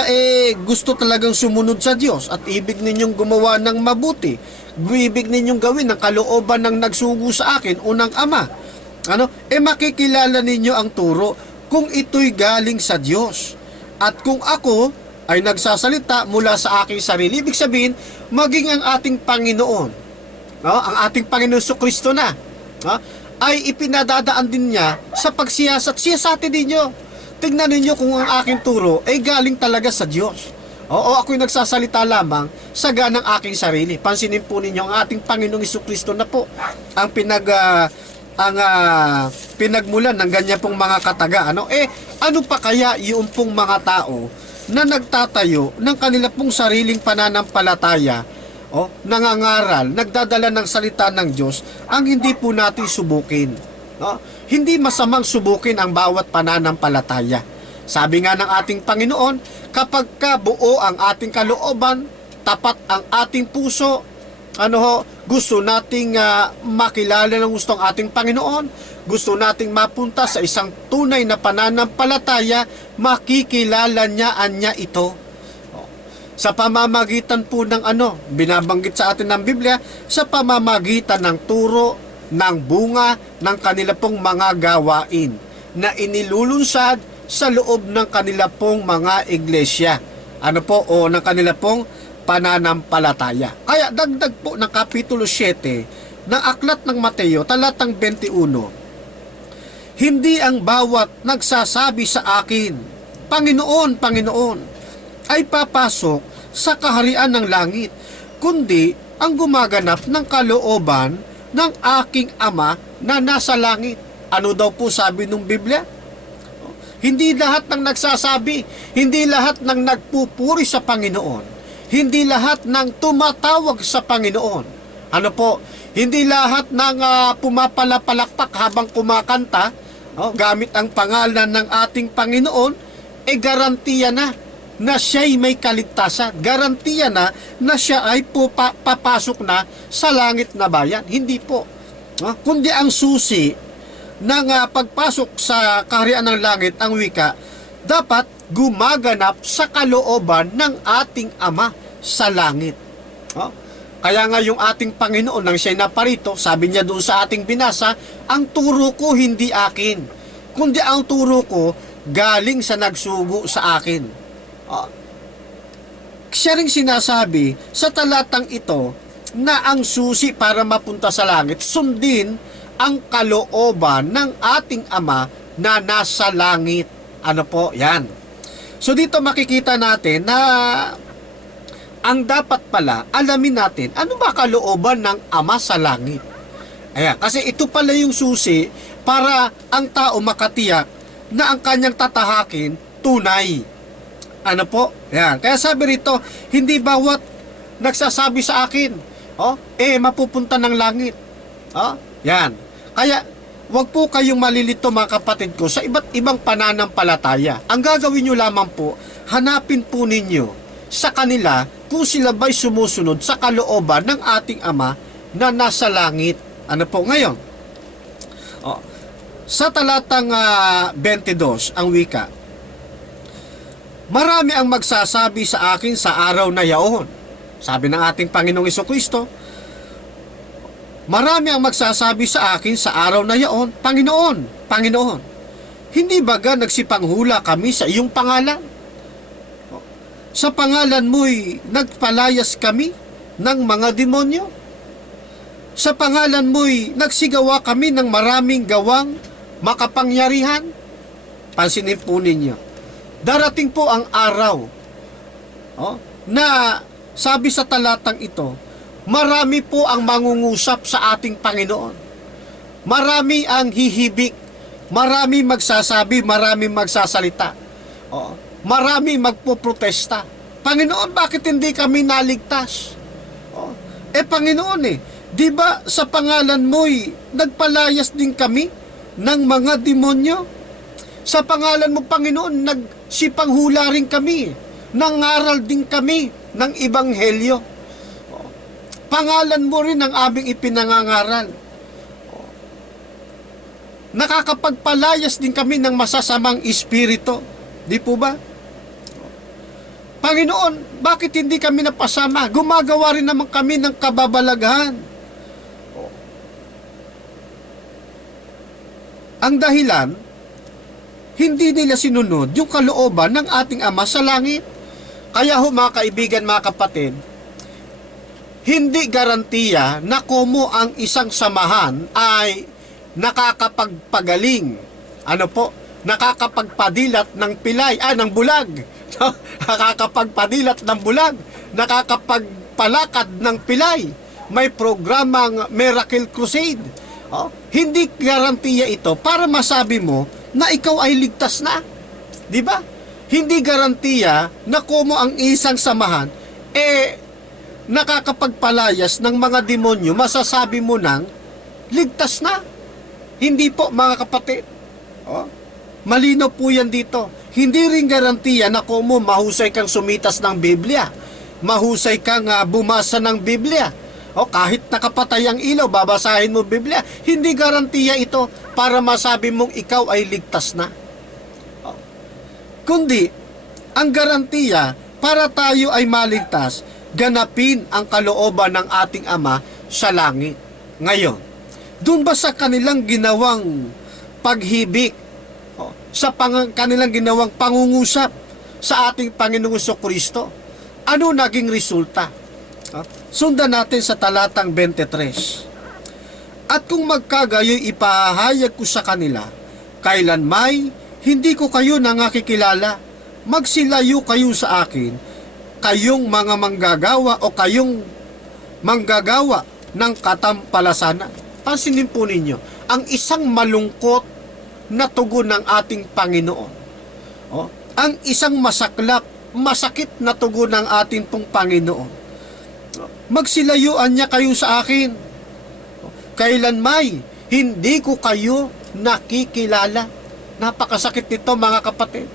gusto talagang sumunod sa Diyos at ibig ninyong gumawa ng mabuti, ibig ninyong gawin ng kalooban ng nagsugo sa akin o ng Ama, makikilala ninyo ang turo kung ito'y galing sa Diyos. At kung ako ay nagsasalita mula sa aking sarili, ibig sabihin, maging ang ating Panginoon, ang ating Panginoon Kristo na, ay ipinadadaan din niya sa pagsiyasat-siyasatin ninyo. Tignan ninyo kung ang aking turo ay galing talaga sa Diyos. Oo, ako'y nagsasalita lamang sa ganang aking sarili. Pansinin po ninyo ang ating Panginoong Kristo na po ang pinagmulan ng ganyan pong mga kataga. Ano pa kaya yung pong mga tao na nagtatayo ng kanila pong sariling pananampalataya, nangangaral, nagdadala ng salita ng Diyos, ang hindi po natin subukin. Hindi masamang subukin ang bawat pananampalataya. Sabi nga ng ating Panginoon, kapag buo ang ating kalooban, tapat ang ating puso, gusto nating makilala ng gustong ating Panginoon, gusto nating mapunta sa isang tunay na pananampalataya, makikilala niya ito. Sa pamamagitan po ng binabanggit sa atin ng Biblia, sa pamamagitan ng turo, ng bunga, ng kanila pong mga gawain na inilulunsad sa loob ng kanila pong mga iglesia. O ng kanila pong pananampalataya. Kaya dagdag po ng kapitulo 7 ng aklat ng Mateo, talatang 21. Hindi ang bawat nagsasabi sa akin, Panginoon, Panginoon, ay papasok sa kaharian ng langit, kundi ang gumaganap ng kalooban ng aking Ama na nasa langit. Ano daw po sabi ng Biblia? Hindi lahat ng nagsasabi, hindi lahat ng nagpupuri sa Panginoon, hindi lahat ng tumatawag sa Panginoon. Hindi lahat ng pumapalapalakpak habang kumakanta, gamit ang pangalan ng ating Panginoon, garantiya na siya'y may kaligtasan. Garantiya na siya ay papasok na sa langit na bayan. Hindi po. Kundi ang susi ng pagpasok sa kaharian ng langit, ang wika, dapat gumaganap sa kalooban ng ating Ama sa langit. Kaya nga yung ating Panginoon nang siya'y naparito, sabi niya doon sa ating binasa, ang turo ko hindi akin, kundi ang turo ko galing sa nagsugo sa akin. Siya ring sinasabi sa talatang ito na ang susi para mapunta sa langit, sundin ang kalooban ng ating Ama na nasa langit. Yan. So dito makikita natin na ang dapat pala alamin natin, ano ba kalooban ng Ama sa langit? Kasi ito pala yung susi para ang tao makatiyak na ang kanyang tatahakin tunay. Yan. Kaya sabi rito, hindi bawat nagsasabi sa akin, mapupunta ng langit. Yan. Kaya wag po kayong malilito, mga kapatid ko, sa iba't ibang pananampalataya. Ang gagawin nyo lamang po, hanapin po ninyo sa kanila kung sila ba'y sumusunod sa kalooban ng ating Ama na nasa langit. Ngayon? Sa talatang 22, ang wika, Marami ang magsasabi sa akin sa araw na yaon. Sabi ng ating Panginoong Jesucristo, marami ang magsasabi sa akin sa araw na yaon, Panginoon, Panginoon, hindi baga nagsipanghula kami sa iyong pangalan? Sa pangalan mo'y nagpalayas kami ng mga demonyo? Sa pangalan mo'y nagsigawa kami ng maraming gawang makapangyarihan? Pansinin po ninyo, darating po ang araw na sabi sa talatang ito, marami po ang mangungusap sa ating Panginoon. Marami ang hihibik, marami magsasabi, marami magsasalita. Marami magpoprotesta. Panginoon, bakit hindi kami naligtas? Panginoon di ba sa pangalan mo'y nagpalayas din kami ng mga demonyo? Sa pangalan mo, Panginoon, nagsipanghula rin kami. Nangaral din kami ng Ebanghelyo. Pangalan mo rin ang aming ipinangangaral. Nakakapagpalayas din kami ng masasamang espiritu. Di po ba? Panginoon, bakit hindi kami napasama? Gumagawa rin naman kami ng kababalaghan. Ang dahilan, hindi nila sinunod yung kalooban ng ating Ama sa langit. Kaya ho mga kaibigan, mga kapatid, hindi garantiya na kumo ang isang samahan ay nakakapagpagaling. Nakakapagpadilat ng pilay, ng bulag. Nakakapagpadilat ng bulag. Nakakapagpalakad ng pilay. May programang Miracle Crusade. Hindi garantiya ito para masabi mo na ikaw ay ligtas na. Di ba? Hindi garantiya na kumo ang isang samahan nakakapagpalayas ng mga demonyo, masasabi mo nang ligtas na. Hindi po mga kapatid. Malinaw po yan dito. Hindi rin garantiya na kumo mahusay kang sumitas ng Biblia. Mahusay kang bumasa ng Biblia. Kahit nakapatay ang ilaw, babasahin mo Biblia. Hindi garantiya ito para masabi mong ikaw ay ligtas na. Kundi, ang garantiya para tayo ay maligtas, ganapin ang kalooban ng ating Ama sa langit. Ngayon, doon ba sa kanilang ginawang paghibik, sa kanilang ginawang pangungusap sa ating Panginoong Jesucristo, ano naging resulta? Sundan natin sa talatang 23. At kung magkagayoy ipahayag ko sa kanila, kailanmay hindi ko kayo nangakikilala, magsilayo kayo sa akin, kayong mga manggagawa o kayong manggagawa ng katampalasanan. Pansinin po ninyo, ang isang malungkot na tugon ng ating Panginoon. Ang isang masaklap, masakit na tugon ng ating pong Panginoon. Magsilayuan niya kayo sa akin. Kailanmay, hindi ko kayo nakikilala. Napakasakit nito mga kapatid.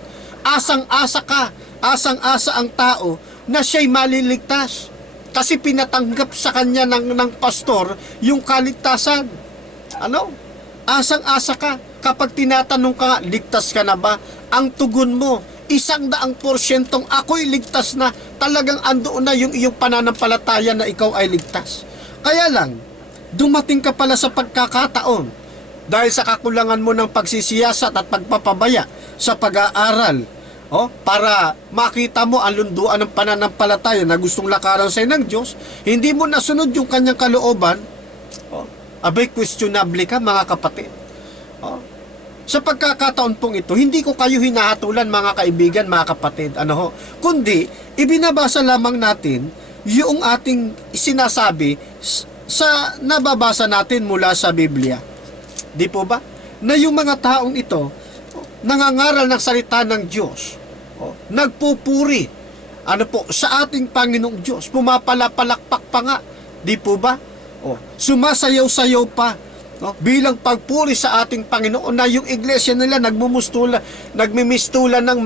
Asang-asa ka, asang-asa ang tao na siya'y maliligtas. Kasi pinatanggap sa kanya ng pastor yung kaligtasan. Asang-asa ka. Kapag tinatanong ka nga, ligtas ka na ba? Ang tugon mo, 100% ako'y ligtas na. Talagang andoon na yung iyong pananampalataya na ikaw ay ligtas. Kaya lang, dumating ka pala sa pagkakataon dahil sa kakulangan mo ng pagsisiyasat at pagpapabaya sa pag-aaral, para makita mo ang lunduan ng pananampalataya na gustong lakaran sa'yo ng Diyos, hindi mo nasunod yung kanyang kalooban, abay questionable ka mga kapatid. Sa pagkakataon pong ito, hindi ko kayo hinahatulan mga kaibigan, mga kapatid, kundi ibinabasa lamang natin yung ating sinasabi sa nababasa natin mula sa Biblia. Di po ba? Na yung mga taong ito, nangangaral ng salita ng Diyos, nagpupuri, sa ating Panginoong Diyos, pumapalapalakpak pa nga, di po ba? Sumasayaw-sayaw pa, bilang pagpuri sa ating Panginoon, na yung iglesia nila nagmimistula ng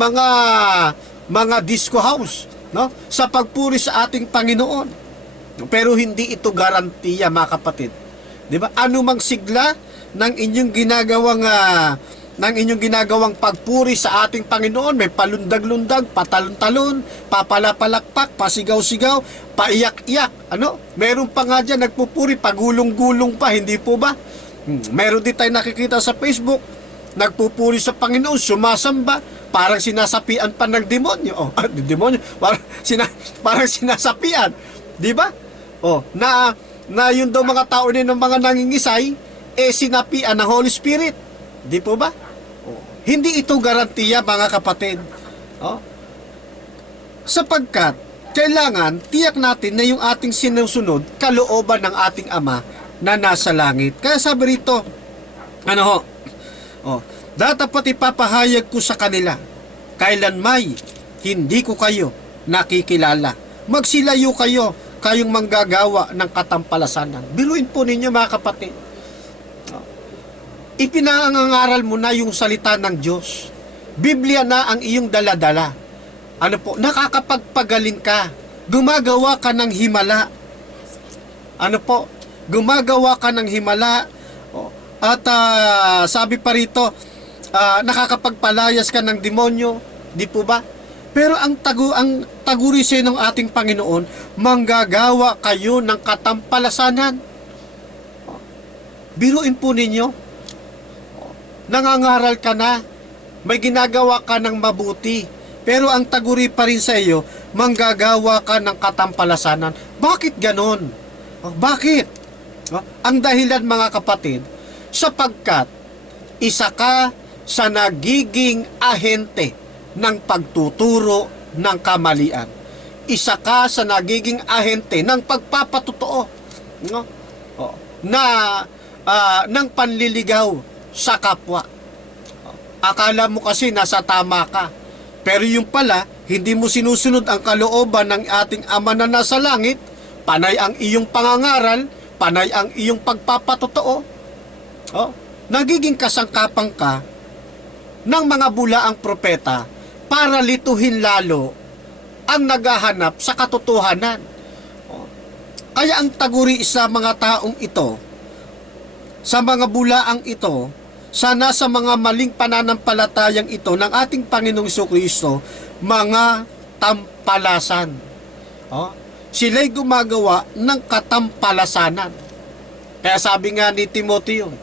mga disco house, sa pagpuri sa ating Panginoon. Pero hindi ito garantiya mga kapatid. Di ba? Anumang sigla ng inyong ginagawang ng inyong ginagawang pagpuri sa ating Panginoon, may palundag-lundag, patalon-talon, papalapalakpak, pasigaw-sigaw, paiyak-iyak. Ano? Meron pa nga dyan, nagpupuri, pagulong-gulong pa, hindi po ba? Meron din tayo nakikita sa Facebook, nagpupuri sa Panginoon, sumasamba, parang sinasapian pa ng demonyo. Oh, demonyo, parang sinasapian. Di ba? Oh, na yun daw mga tao din ng mga nangingisay, sinapian ng Holy Spirit. Di po ba? Oh, hindi ito garantiya, mga kapatid. Oh, sapagkat, kailangan tiyak natin na yung ating sinusunod, kalooban ng ating Ama na nasa langit. Kaya sabi rito, ano ho? Oh, datapat ipapahayag ko sa kanila, kailanmay hindi ko kayo nakikilala. Magsilayo kayo, kayong manggagawa ng katampalasanan. Biruin po ninyo, mga kapatid. Ipinangangaral mo na yung salita ng Diyos. Biblia na ang iyong daladala. Ano po, nakakapagpagaling ka. Gumagawa ka ng himala. Ano po, gumagawa ka ng himala. At sabi pa rito, nakakapagpalayas ka ng demonyo. Di po ba? Pero ang tagurisin ng ating Panginoon, manggagawa kayo ng katampalasanan. Biruin po ninyo, nangangaral ka na, may ginagawa ka ng mabuti, pero ang taguri pa rin sa iyo, manggagawa ka ng katampalasanan. Bakit ganon? Bakit? Ang dahilan, mga kapatid, sapagkat isa ka sa nagiging ahente ng pagtuturo ng kamalian. Isa ka sa nagiging ahente ng pagpapatotoo, no? Ng panliligaw sa kapwa. Akala mo kasi nasa tama ka, pero yung pala, hindi mo sinusunod ang kalooban ng ating Ama na nasa langit. Panay ang iyong pangangaral, panay ang iyong pagpapatotoo. Nagiging kasangkapan ka ng mga bulaang propeta para lituhin lalo ang naghahanap sa katotohanan. Kaya ang taguri sa mga taong ito, sa mga bulaang ito, sana sa mga maling pananampalatayang ito ng ating Panginoong Jesucristo, mga tampalasan. Sila'y gumagawa ng katampalasanan. Kaya sabi nga ni Timoteo,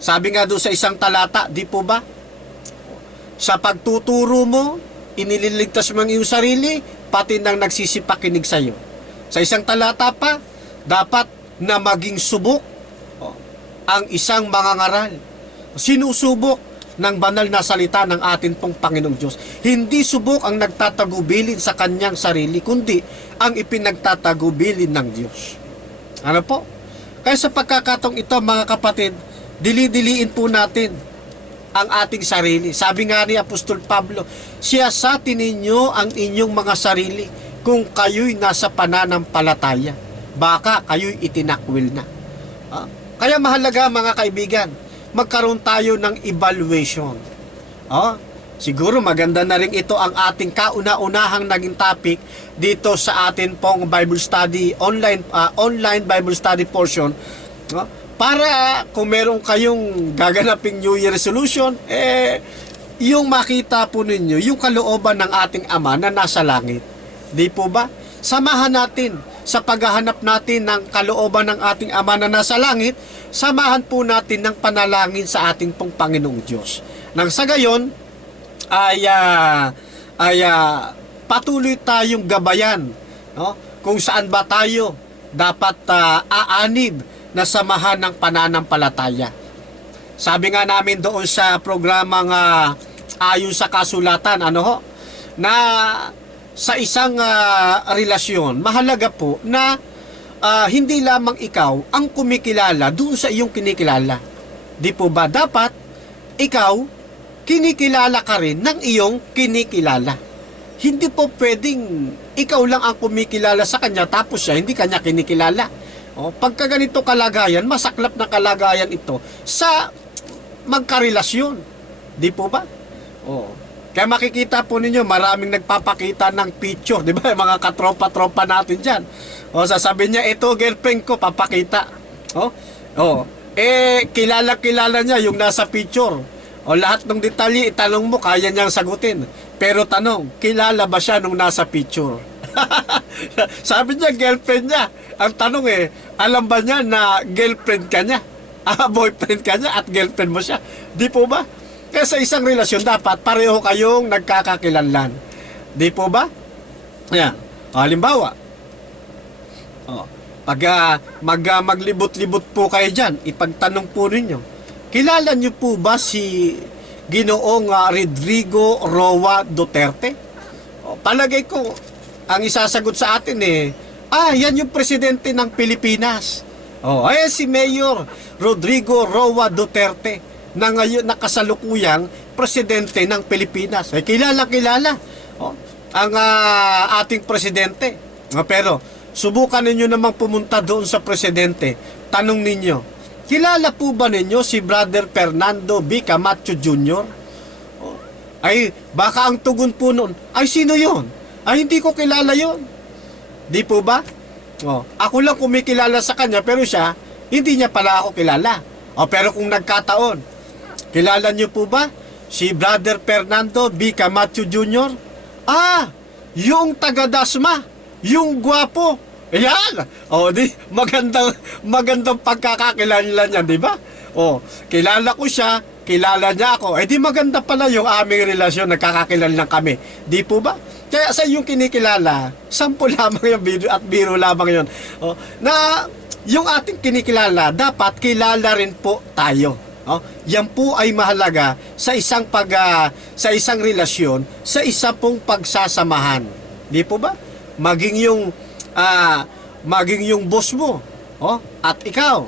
sabi nga doon sa isang talata, di po ba? Sa pagtuturo mo, inililigtas mo ang iyong sarili, pati nang nagsisipakinig sa iyo. Sa isang talata pa, dapat na maging subok ang isang mangangaral. Sinusubok ng banal na salita ng atin pong Panginoong Diyos. Hindi subok ang nagtatagubilin sa kanyang sarili, kundi ang ipinagtatagubilin ng Diyos. Ano po? Kaya sa pagkakataong ito, mga kapatid, dili-diliin po natin ang ating sarili. Sabi nga ni Apostol Pablo, siyasatin ninyo ang inyong mga sarili kung kayo'y nasa pananampalataya. Baka kayo'y itinakwil na. Kaya mahalaga, mga kaibigan, magkaroon tayo ng evaluation. Siguro maganda na rin ito ang ating kauna-unahang naging topic dito sa atin pong Bible study, online Bible study portion. Para kung meron kayong gaganaping New Year resolution, yung makita po ninyo, yung kalooban ng ating Ama na nasa langit. Di po ba? Samahan natin sa paghahanap natin ng kalooban ng ating Ama na nasa langit, samahan po natin ng panalangin sa ating pong Panginoong Diyos. Nang sa gayon, ay patuloy tayong gabayan, no? Kung saan ba tayo dapat aanib na samahan ng pananampalataya. Sabi nga namin doon sa programang ayon sa kasulatan, na sa isang relasyon, mahalaga po na hindi lamang ikaw ang kumikilala doon sa iyong kinikilala. Di po ba? Dapat ikaw, kinikilala ka rin ng iyong kinikilala. Hindi po pwedeng ikaw lang ang kumikilala sa kanya tapos siya hindi kanya kinikilala. Pagka ganito kalagayan, masaklap na kalagayan ito sa magkarelasyon. Di po ba? Kaya makikita po ninyo, maraming nagpapakita ng picture, di ba? Mga katropa-tropa natin dyan. Sasabihin niya, ito girlfriend ko, papakita. kilala niya yung nasa picture. O lahat ng detalye, itanong mo, kaya niyang sagutin. Pero tanong, kilala ba siya nung nasa picture? Sabi niya, girlfriend niya. Ang tanong alam ba niya na girlfriend ka niya? Boyfriend ka niya at girlfriend mo siya? Di po ba? Kaya sa isang relasyon, dapat pareho kayong nagkakakilanlan. Di po ba? Yan. Halimbawa, pag maglibot-libot po kayo dyan, ipagtanong po ninyo, kilala niyo po ba si Ginoong Rodrigo Roa Duterte? Palagay ko, ang isasagot sa atin yan yung presidente ng Pilipinas. Ayan si Mayor Rodrigo Roa Duterte na ngayon nakasalukuyang presidente ng Pilipinas. Kilala ang ating presidente. Pero subukan ninyo namang pumunta doon sa presidente. Tanong ninyo, kilala po ba ninyo si Brother Fernando B. Camacho Jr.? Ay, baka ang tugon po noon, ay sino yon? Ay, hindi ko kilala yon. Di po ba? Ako lang kumikilala sa kanya, pero siya, hindi niya pala ako kilala. Pero kung nagkataon, kilala niyo po ba si Brother Fernando B. Camacho Jr.? Yung taga-Dasma, yung gwapo. Ayan. Magandang pagkakakilala niya, di ba? Kilala ko siya, kilala niya ako. Di maganda pala yung aming relasyon, nagkakakilala lang kami. Di po ba? Kaya sa yung kinikilala, sample lamang yung biro at biro lamang yun. Na yung ating kinikilala, dapat kilala rin po tayo. Yan po ay mahalaga sa isang relasyon, sa isa pong pagsasamahan. Di po ba? Maging yung boss mo, at ikaw,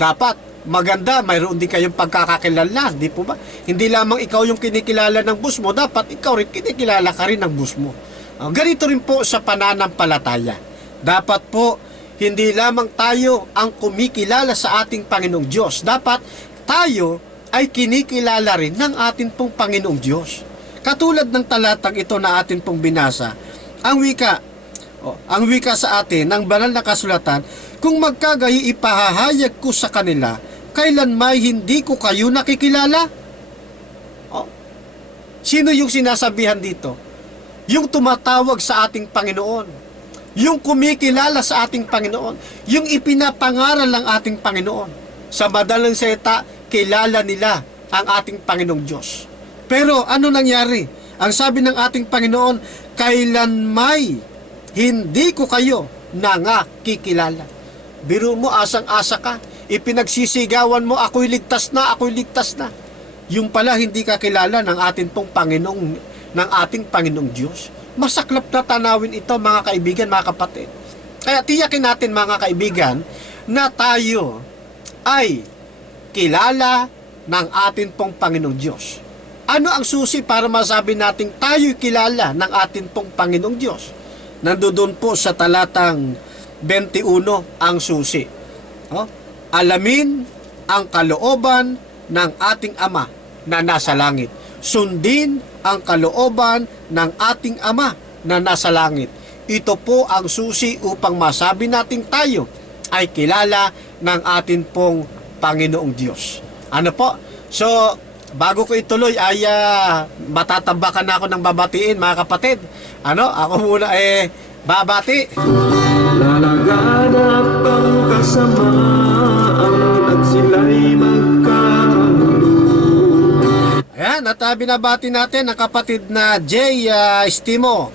dapat maganda, mayroon din kayong pagkakakilala, di po ba? Hindi lamang ikaw yung kinikilala ng boss mo, dapat ikaw rin kinikilala ka rin ng boss mo. Ganito rin po sa pananampalataya. Dapat po, hindi lamang tayo ang kumikilala sa ating Panginoong Diyos. Dapat tayo ay kinikilala rin ng ating pong Panginoong Diyos. Katulad ng talatang ito na atin pong binasa, ang wika sa atin ng banal na kasulatan, kung magkagayi ipahahayag ko sa kanila, kailan may hindi ko kayo nakikilala? Sino yung sinasabihan dito? Yung tumatawag sa ating Panginoon, yung kumikilala sa ating Panginoon, yung ipinapangaral ng ating Panginoon. Sa madalang salita, kilala nila ang ating Panginoong Diyos. Pero ano nangyari? Ang sabi ng ating Panginoon, kailan may hindi ko kayo nakikilala. Biro mo, asang-asa ka, ipinagsisigawan mo, ako'y ligtas na, ako'y ligtas na. Yung pala hindi ka kilala ng ating Panginoong Diyos. Masaklap na tanawin ito, mga kaibigan, mga kapatid. Kaya tiyakin natin, mga kaibigan, na tayo ay kilala ng ating pong Panginoong Diyos. Ano ang susi para masabi nating tayo'y kilala ng ating pong Panginoong Diyos? Nandoon po sa talatang 21 ang susi. Alamin ang kalooban ng ating Ama na nasa langit. Sundin ang kalooban ng ating Ama na nasa langit. Ito po ang susi upang masabi nating tayo ay kilala ng ating pong Panginoong Diyos. Ano po? So, bago ko ituloy ay matatambakan na ako ng babatiin, mga kapatid. Ako muna babati. Lalaganap ang kasamaan at sila'y magkakagulo. Ayan, at binabati natin ang kapatid na Jay Estimo.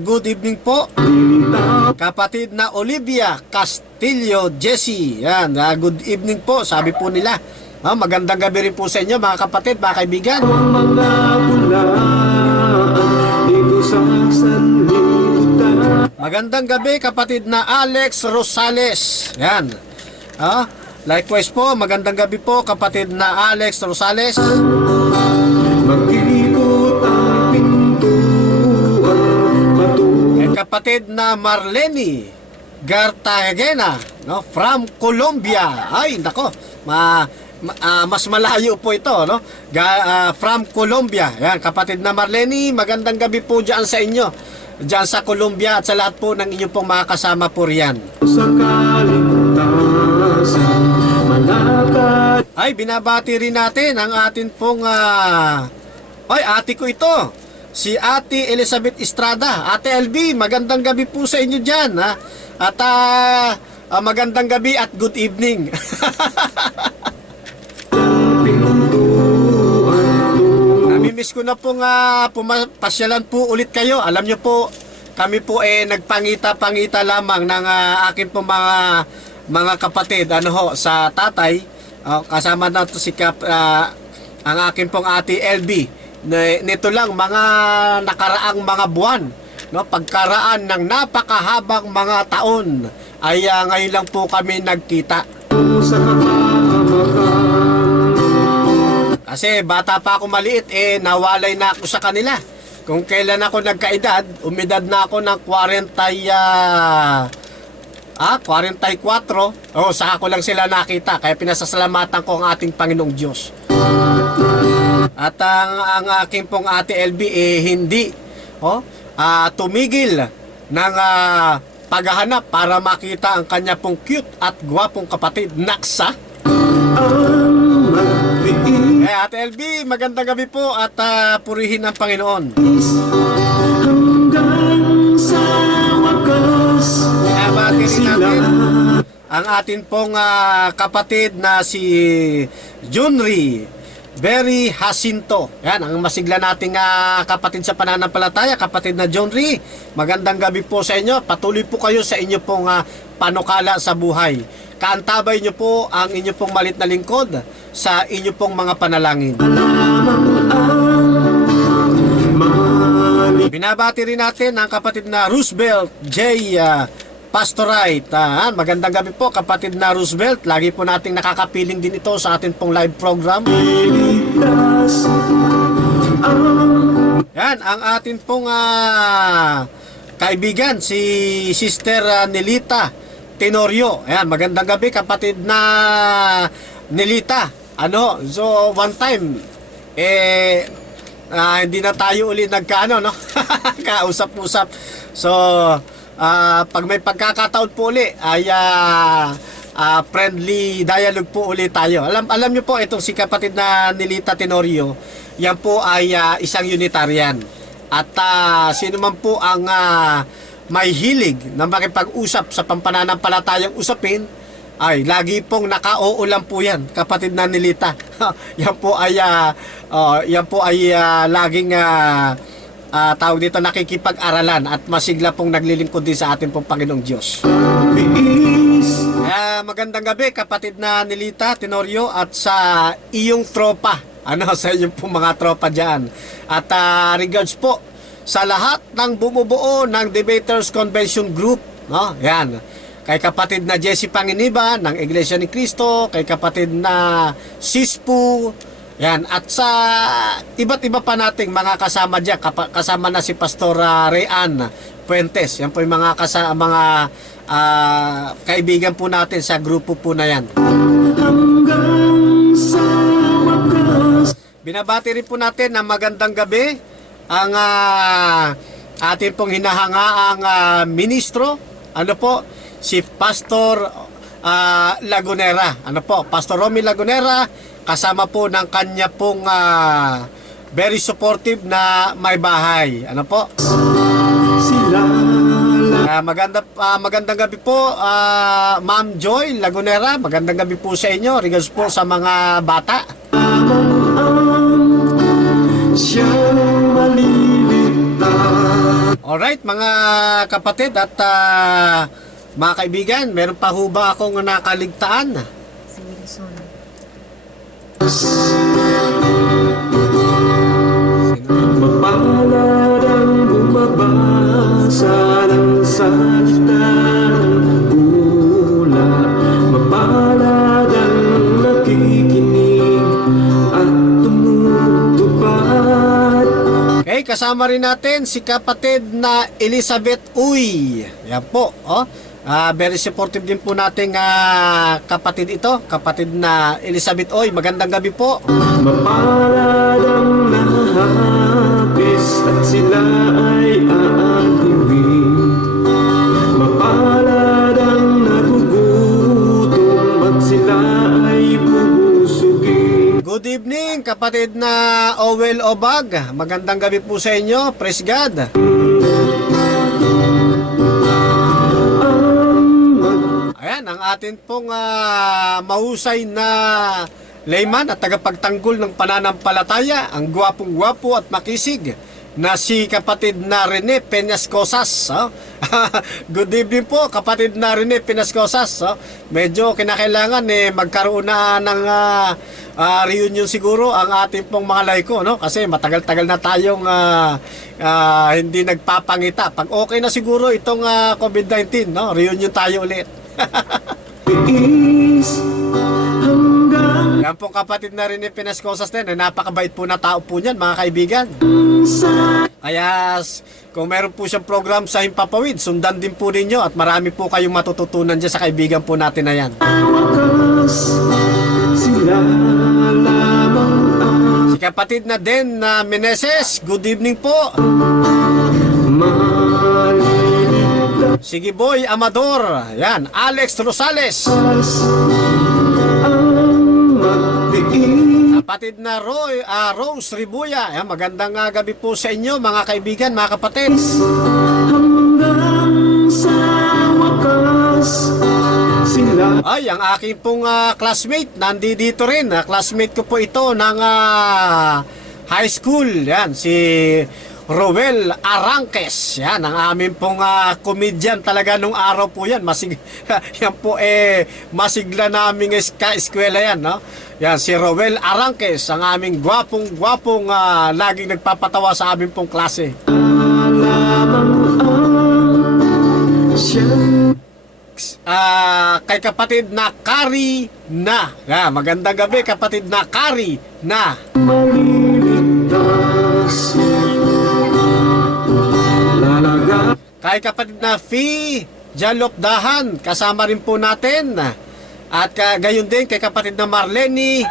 Good evening po. Kapatid na Olivia Castillo Jesse. Yan, good evening po, sabi po nila. Magandang gabi rin po sa inyo, mga kapatid, mga kaibigan. Ang mga bulaan dito sa sanlibutan. Magandang gabi, kapatid na Alex Rosales. Yan. Likewise po, magandang gabi po, kapatid na Alex Rosales. Mag-ikot ang pintuan patungo. Kapatid na Marlene Gartagena, from Colombia. Ay, nako, mas malayo po ito, from Colombia. Yan, kapatid na Marlene, magandang gabi po dyan sa inyo, dyan sa Colombia, at sa lahat po ng inyong pong mga kasama po riyan. Sa kaligtasan, malapit ay binabati rin natin ang atin pong ay ate ko ito, si Ate Elizabeth Estrada. Ate LB, magandang gabi po sa inyo dyan, ha? At magandang gabi at good evening. Namimiss ko na pong pasyalan po ulit kayo. Alam nyo po, kami po nagpangita-pangita lamang ng akin po mga kapatid sa tatay. Kasama na to ang akin pong Ate LB. Nito lang mga nakaraang mga buwan, no, pagkaraan ng napakahabang mga taon ay ngayon lang po kami nagkita. Kasi bata pa ako maliit, nawalay na ako sa kanila. Kung kailan ako nagkaedad, umidad na ako ng 44. Saka ko lang sila nakita. Kaya pinasasalamatan ko ang ating Panginoong Diyos. At ang aking pong Ate LB hindi tumigil ng paghahanap para makita ang kanya pong cute at gwapong kapatid, Naksa. Ate LB, magandang gabi po at purihin ang Panginoon. Hanggang sa wakas Binabati rin natin ang atin pong kapatid na si Junri Berry Jacinto. Yan, ang masigla nating kapatid sa pananampalataya, kapatid na Junri. Magandang gabi po sa inyo. Patuloy po kayo sa inyo pong panukala sa buhay. Kaantabay nyo po ang inyo pong malit na lingkod sa inyo pong mga panalangin. Binabati rin natin ang kapatid na Roosevelt J. Pastorite. Magandang gabi po kapatid na Roosevelt. Lagi po nating nakakapiling din ito sa atin pong live program. Yan, ang atin pong kaibigan, si Sister Nelita Tenorio. Ayan, magandang gabi kapatid na Nelita. So one time hindi na tayo uli nagkaano, no? Kausap-usap. So pag may pagkakataon po uli ay friendly dialogue po uli tayo. Alam niyo po itong si kapatid na Nelita Tenorio, yan po ay isang Unitarian. At sino man po ang may hilig na makipag-usap sa pampananampalatayang usapin, ay lagi pong naka-oo lang po yan, kapatid na Nelita. Yan po ay laging tawag dito nakikipag-aralan at masigla pong naglilingkod din sa ating pong Panginoong Diyos. Magandang gabi kapatid na Nelita Tenorio at sa iyong tropa, sa inyong pong mga tropa dyan. At regards po sa lahat ng bumubuo ng Debaters Convention Group, no? Yan. Kay kapatid na Jesse Panginiba ng Iglesia ni Cristo, kay kapatid na Sispu, yan, at sa iba't iba pa nating mga kasama diyan, kasama na si Pastor Rean Puentes. Yan po yung mga kaibigan po natin sa grupo po na yan. Binabati rin po natin na magandang gabi ang ating pong hinahangaang ministro, si Pastor Lagunera. Pastor Romy Lagunera, kasama po ng kanya pong very supportive na may bahay. Magandang gabi po, Ma'am Joy Lagunera. Magandang gabi po sa inyo. Regards po sa mga bata. Alright, mga kapatid at mga kaibigan, meron pa ho ba akong nakaligtaan? Si Wilson. Mapalad ang bumabasa ng salita ng pula. Mapalad ang nakikinig at tumutupad. Okay, kasama rin natin si kapatid na Elizabeth Uy. Yan po, very supportive din po nating kapatid ito, kapatid na Elizabeth Uy. Magandang gabi po. Mapalad ang nahapis at sila ay aaliwin. Mapalad ang nagugutom at sila ay bubusugin. kapatid na Owel Obag, magandang gabi po sa inyo. Praise God. Ayan, ang atin pong mahusay na layman at tagapagtanggol ng pananampalataya, ang gwapong-gwapo at makisig na si kapatid na Rene Peñascosas. Good evening po, kapatid na Rene Peñascosas. Medyo kinakailangan magkaroon na ng reunion siguro ang ating pong mga laiko, no? Kasi matagal-tagal na tayong hindi nagpapangita. Pag okay na siguro itong COVID-19, no? Reunion tayo ulit. Yan po kapatid na Rene Peñascosas din, napakabait po na tao po niyan, mga kaibigan. Kaya kung meron po siyang program sa Himpapawid, sundan din po ninyo at marami po kayong matututunan dyan sa kaibigan po natin na yan. Si kapatid na Den na Meneses, good evening po. Sige Boy Amador, yan, Alex Rosales. Kapatid na Rose Ribuya, yan, magandang gabi po sa inyo mga kaibigan, mga kapatid. Hanggang sa wakas sila. Ay, ang aking pong classmate, nandito rin. Classmate ko po ito ng high school. Yan, si Roel Aranques. Yan, ang aming pong comedian talaga nung araw po yan. Yan po masigla naming eskwela yan, no? Yan, si Roel Aranques, ang aming gwapong laging nagpapatawa sa aming pong klase. Kay kapatid na Kari na. Magandang gabi kapatid na Kari na. Kay kapatid na Fi Jalopdahan, kasama rin po natin. At gayon din kay kapatid na Marlene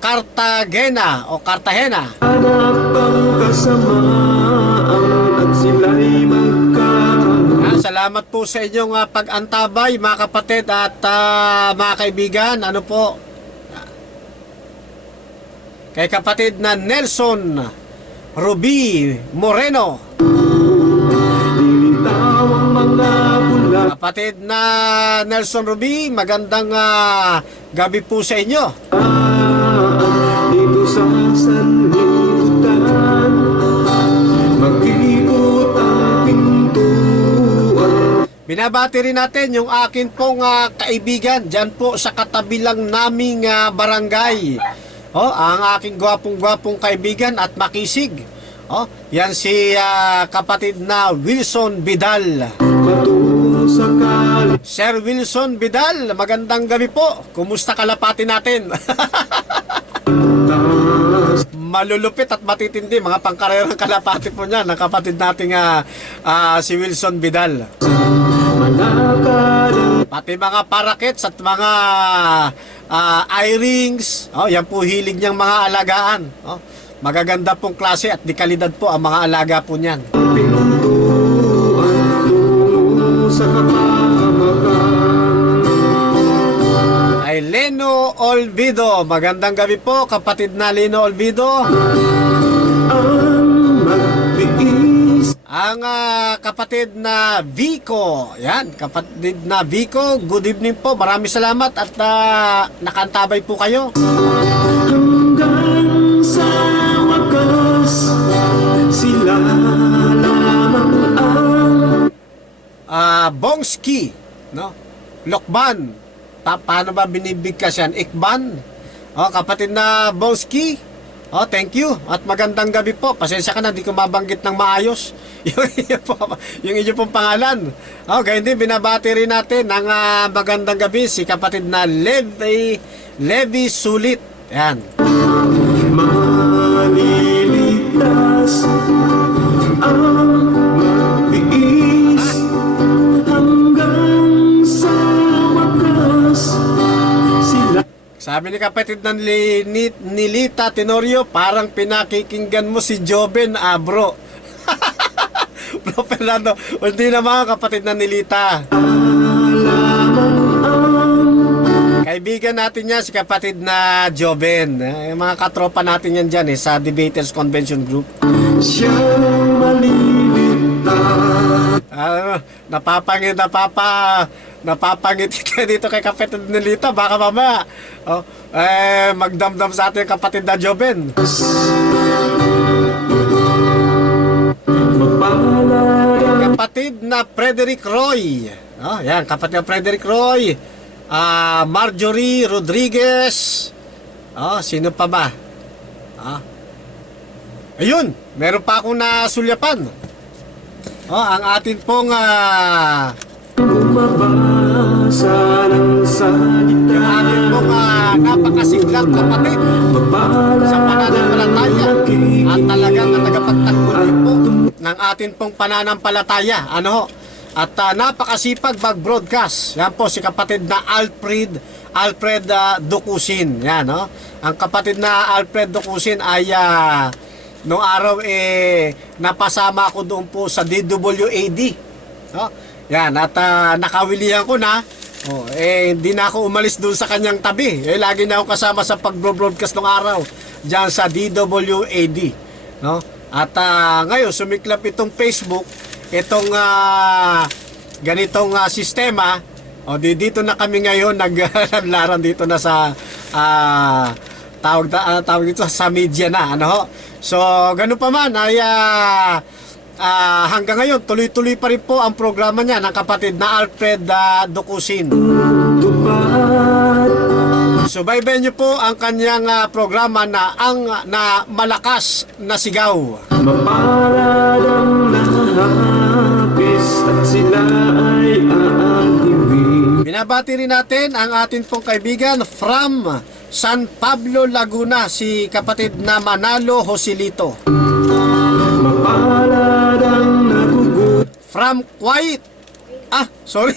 Cartagena o Cartagena. Salamat po sa inyong pag-antabay mga kapatid at mga kaibigan. Ano po? Kay kapatid na Nelson Ruby Moreno. Kapatid na Nelson Ruby, magandang gabi po sa inyo. Dito sa sanlibutan, mag-ikot ang pintuan. Binabati rin natin yung akin pong kaibigan dyan po sa katabi lang naming barangay. Ang aking gwapong kaibigan at makisig. Yan si kapatid na Wilson Vidal. Sir Wilson Vidal, magandang gabi po. Kumusta kalapati natin? Malulupit at matitindi, mga pangkarerang kalapati po niya ng kapatid nating si Wilson Vidal. Pati mga parakets at mga eye-rings, yan po hilig niyang mga alagaan. Magaganda pong klase at dekalidad po ang mga alaga po niyan. Ay Leno Olvido, magandang gabi po kapatid na Leno Olvido. Ang kapatid na Vico, yan, kapatid na Vico, good evening po, maraming salamat at nakantabay po kayo. Hanggang sa wakas sila lamang ang Bongski, no? Lokban, paano ba binibigkas yan? Ikban, kapatid na Bongski. Thank you at magandang gabi po. Pasensya ka na, di ko mabanggit ng maayos yung inyo pong pangalan. Ganyan din, binabati rin natin ng magandang gabi si kapatid na Levi Sulit. Yan. Malilitas ang magbiis hanggang sa wakas sila. Sabi ni kapatid ng Nilita Tenorio, parang pinakikinggan mo si Joben Abro. Bro Fernando, hindi na mga kapatid ng Nilita. kaibigan natin yan, si kapatid na Joven. Mga katropa natin yan dyan sa Debaters Convention Group. Siyang maliligtas. Napapangiti ka dito kay kapatid na Lita. Baka mamaya magdamdam sa ating kapatid na Joven. Kapatid na Frederick Roy. Yan, kapatid na Frederick Roy. Marjorie Rodriguez. Sino pa ba? Ayun, meron pa akong nasulyapan. Ang atin pong Bumabasa ng salita. yung atin pong napakasiglang kapatid sa pananampalataya at talagang tagapagtanggol po ng atin pong pananampalataya. At napakasipag mag-broadcast. Yan po si kapatid na Alfred Ducusin. Yan, ang kapatid na Alfred Ducusin ay noong araw napasama ako doon po sa DWAD. Yan, at nakawilihan ko na. Hindi na ako umalis doon sa kanyang tabi. Lagi na ako kasama sa pag-broadcast ng araw diyan sa DWAD. At ngayon sumiklap itong Facebook, itong ganitong sistema. Dito na kami ngayon naglaran dito na sa tawag dito sa media na, So ganun pa man ay hanggang ngayon tuloy-tuloy pa rin po ang programa niya ng kapatid na Alfred Ducusin. Subaybayan niyo po ang kanyang programa na malakas na sigaw. Mapalad ang nahapis at sila ay aaliwin. Binabati rin natin ang atin pong kaibigan from San Pablo, Laguna, si kapatid na Manalo Joselito. Mapalad ang nagugut. From Kuwait. Sorry.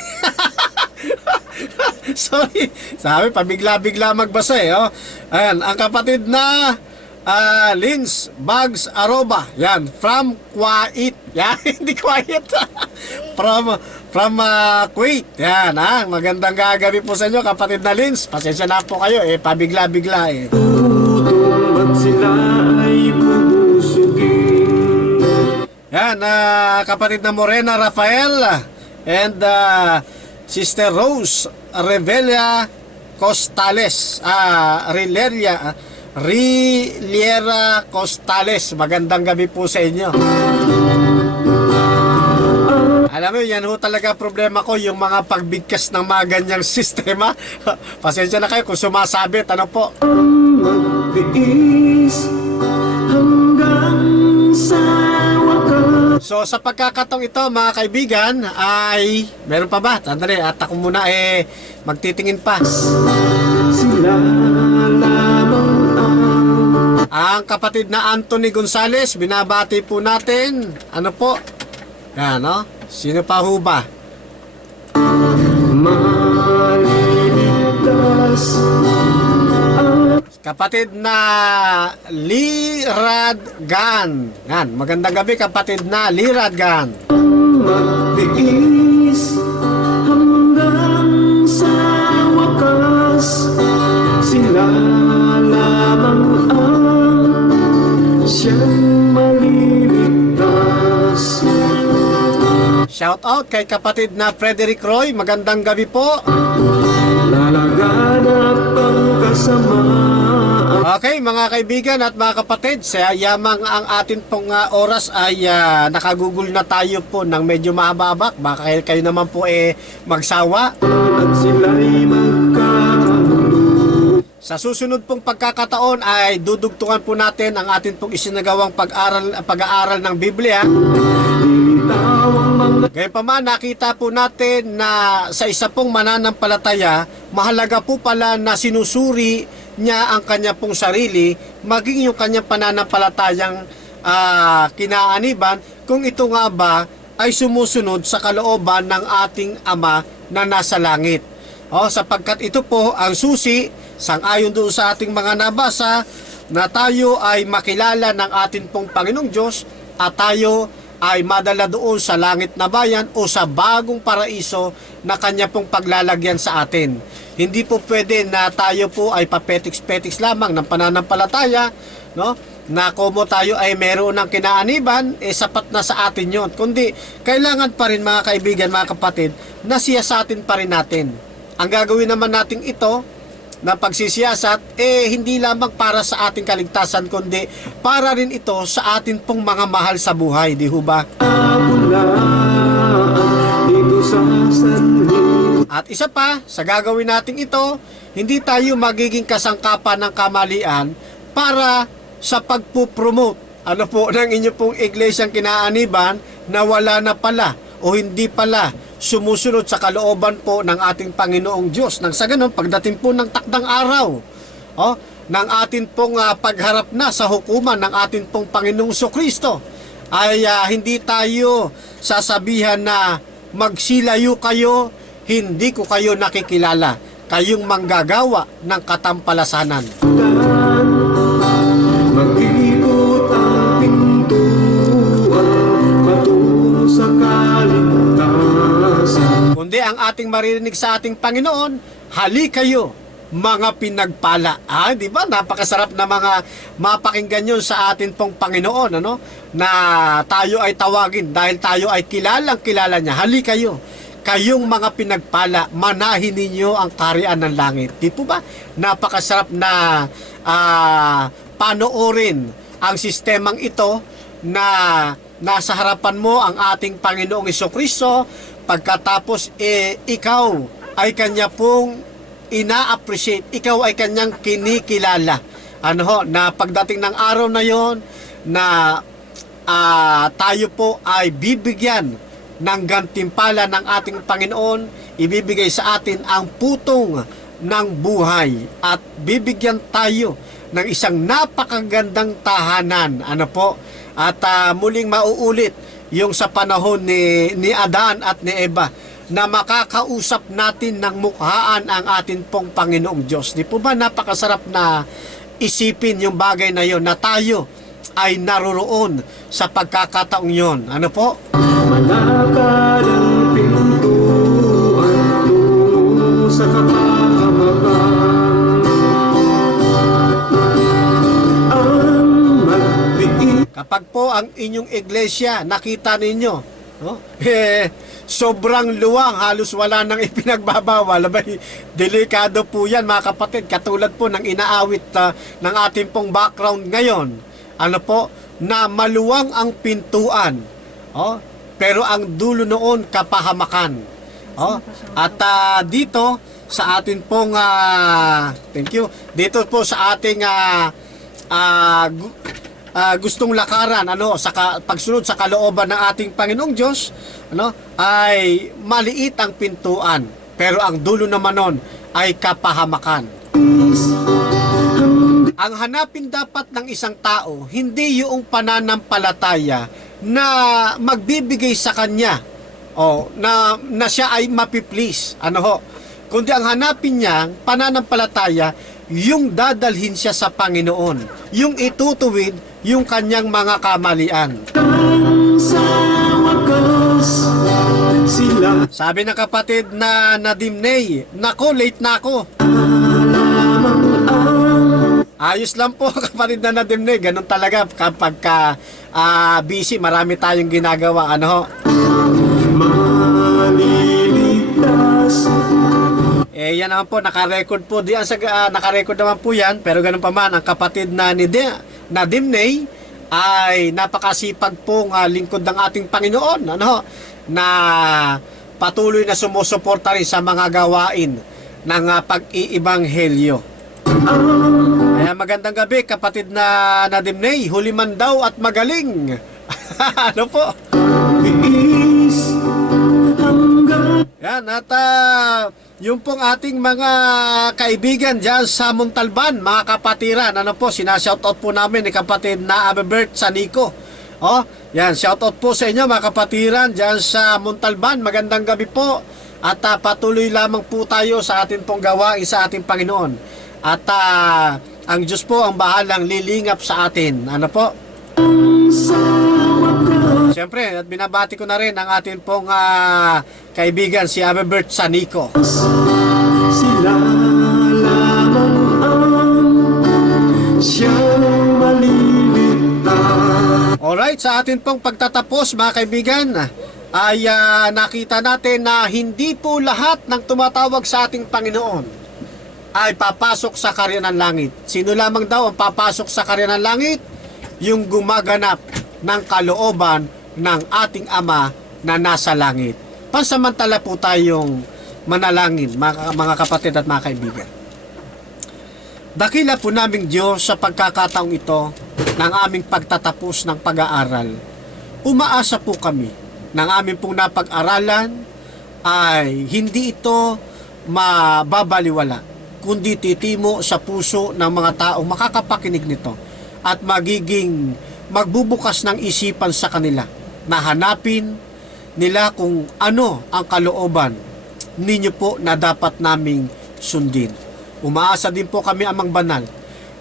Sorry. Sabi, pabigla-bigla magbasa Ayan, ang kapatid na Lins Bags Aroba. Yan, from Kuwait. Yan, hindi Kuwait. from Kuwait. Yan, magandang gagabi po sa inyo, kapatid na Lins. Pasensya na po kayo, pabigla-bigla Tutum at sila ay bubusugin. Yan, kapatid na Morena Rafael and Sister Rose Revelia Costales. Riliera Costales. Magandang gabi po sa inyo. Alam mo, yan ho talaga problema ko, yung mga pagbigkas ng mga ganyang sistema. Pasensya na kayo kung sumasabit, po. Magtiis hanggang sa wakas. So sa pagkakataong ito mga kaibigan ay meron pa ba? Tandali, at ako muna magtitingin pa. Sila lamang Ang kapatid na Anthony Gonzales, binabati po natin. Ano po? Yan, Sino pa ho ba? maliligtas. Kapatid na Liradgan. Yan, magandang gabi kapatid na Liradgan. Magtiis hanggang sa wakas. Sila lamang ang siyang maliligtas. Shout out kay kapatid na Frederick Roy. Magandang gabi po. Lalaganap ang kasamaan. Okay mga kaibigan at mga kapatid, sa yamang ang atin pong oras ay nakagugol na tayo po ng medyo mahaba. Baka kayo naman po magsawa. At sila'y magkakagulo. Sa susunod pong pagkakataon ay dudugtungan po natin ang atin pong isinagawang pag-aaral ng Biblia. Gayunpaman, nakita po natin na sa isa pong mananampalataya, mahalaga po pala na sinusuri niya ang kanya pong sarili, maging yung kanyang pananampalatayang kinaaniban, kung ito nga ba ay sumusunod sa kalooban ng ating Ama na nasa langit. Sapagkat ito po ang susi, sang-ayon doon sa ating mga nabasa, na tayo ay makilala ng ating pong Panginoong Diyos at tayo ay madala doon sa langit na bayan o sa bagong paraiso na kanya pong paglalagyan sa atin. Hindi po pwede na tayo po ay papetiks-petiks lamang ng pananampalataya, no? Na kumo tayo ay meron ng kinaaniban, sapat na sa atin yon. Kundi, kailangan pa rin mga kaibigan, mga kapatid, na siyasatin pa rin natin. Ang gagawin naman natin ito, na pagsisiyasat, hindi lamang para sa ating kaligtasan, kundi para rin ito sa atin pong mga mahal sa buhay, di ho ba? Dito sa sanhin. At isa pa, sa gagawin natin ito, hindi tayo magiging kasangkapan ng kamalian para sa pagpupromote ng inyo pong iglesyang kinaaniban na wala na pala o hindi pala sumusunod sa kalooban po ng ating Panginoong Diyos. Nang sa ganun, pagdating po ng takdang araw, ng atin pong pagharap na sa hukuman ng ating pong Panginoong Kristo, ay hindi tayo sasabihan na magsilayo kayo, hindi ko kayo nakikilala, kayong manggagawa ng katampalasanan. Mag-ikot ang pintuan patungo sa kaligtasan. Kundi ang ating maririnig sa ating Panginoon, hali kayo, mga pinagpala. Di ba? Napakasarap na mga mapakinggan yun sa atin pong Panginoon, na tayo ay tawagin dahil tayo ay kilalang kilala niya. Hali kayo, kayong mga pinagpala, manahin ninyo ang kaharian ng langit. Di po ba? Napakasarap na panoorin ang sistemang ito na nasa harapan mo ang ating Panginoong Kristo, pagkatapos ikaw ay kanya pong ina-appreciate, ikaw ay kanyang kinikilala. Na pagdating ng araw na yon na tayo po ay bibigyan ng gantimpala ng ating Panginoon, ibibigay sa atin ang putong ng buhay at bibigyan tayo ng isang napakagandang tahanan. At muling mauulit yung sa panahon ni Adan at ni Eva, na makakausap natin ng mukhaan ang atin pong Panginoong Diyos. Di po ba napakasarap na isipin yung bagay na yon, na tayo ay naroroon sa pagkakataong yon. Malakad ang pintuan tungo sa kapahamakan. Ang magdiin. Kapag po ang inyong iglesia, nakita ninyo, sobrang luwang, halos wala nang ipinagbabawal. Delikado po yan, mga kapatid. Katulad po ng inaawit ng ating pong background ngayon. Na maluwang ang pintuan. Pero ang dulo noon, kapahamakan. At dito, sa atin pong, thank you, dito po sa ating gustong lakaran, sa pagsunod sa kalooban ng ating Panginoong Diyos, ay maliit ang pintuan, pero ang dulo naman nun ay kapahamakan. Ang hanapin dapat ng isang tao, hindi yung pananampalataya na magbibigay sa kanya, na siya ay mapiplease, kundi ang hanapin niya, pananampalataya, yung dadalhin siya sa Panginoon, yung itutuwid yung kanyang mga kamalian. Sa wakas, sila Sabi ng kapatid na Nadimney, nako, late na ako. lamang ang Ayos lang po kapatid na Nadimney, ganun talaga kapag busy, marami tayong ginagawa. maliligtas. Yan naman po, naka-record po diyan naka-record naman po yan, pero ganun pa man, ang kapatid na Nadimney ay napakasipag pong lingkod ng ating Panginoon, na patuloy na sumusuporta rin sa mga gawain ng pag-iibanghelyo. Kaya magandang gabi kapatid na Nadimney, huli man daw at magaling. Po? Biis hanggang Yan, at yung pong ating mga kaibigan dyan sa Montalban, mga kapatiran, sinashoutout po namin ni kapatid na Abebert Sanico. Yan, shoutout po sa inyo mga kapatiran dyan sa Montalban. Magandang gabi po. At patuloy lamang po tayo sa ating pong gawain sa ating Panginoon. At ang Diyos po ang bahalang lilingap sa atin. sa wakas. Siyempre, at binabati ko na rin ang ating pong kaibigan si Abebert Sanico. sila lamang ang siyang maliligtas. Alright, sa atin pong pagtatapos mga kaibigan, ay nakita natin na hindi po lahat ng tumatawag sa ating Panginoon ay papasok sa karya ng langit. Sino lamang daw ang papasok sa karya ng langit? Yung gumaganap ng kalooban ng ating Ama na nasa langit. Pansamantala po tayong manalangin, mga kapatid at mga kaibigan. Dakila po naming Diyos sa pagkakataong ito ng aming pagtatapos ng pag-aaral. Umaasa po kami ng aming pong napag-aralan ay hindi ito mababaliwala, kundi titimo sa puso ng mga taong makakapakinig nito at magiging magbubukas ng isipan sa kanila na hanapin nila kung ano ang kalooban ninyo po na dapat naming sundin. Umaasa din po kami, Amang Banal,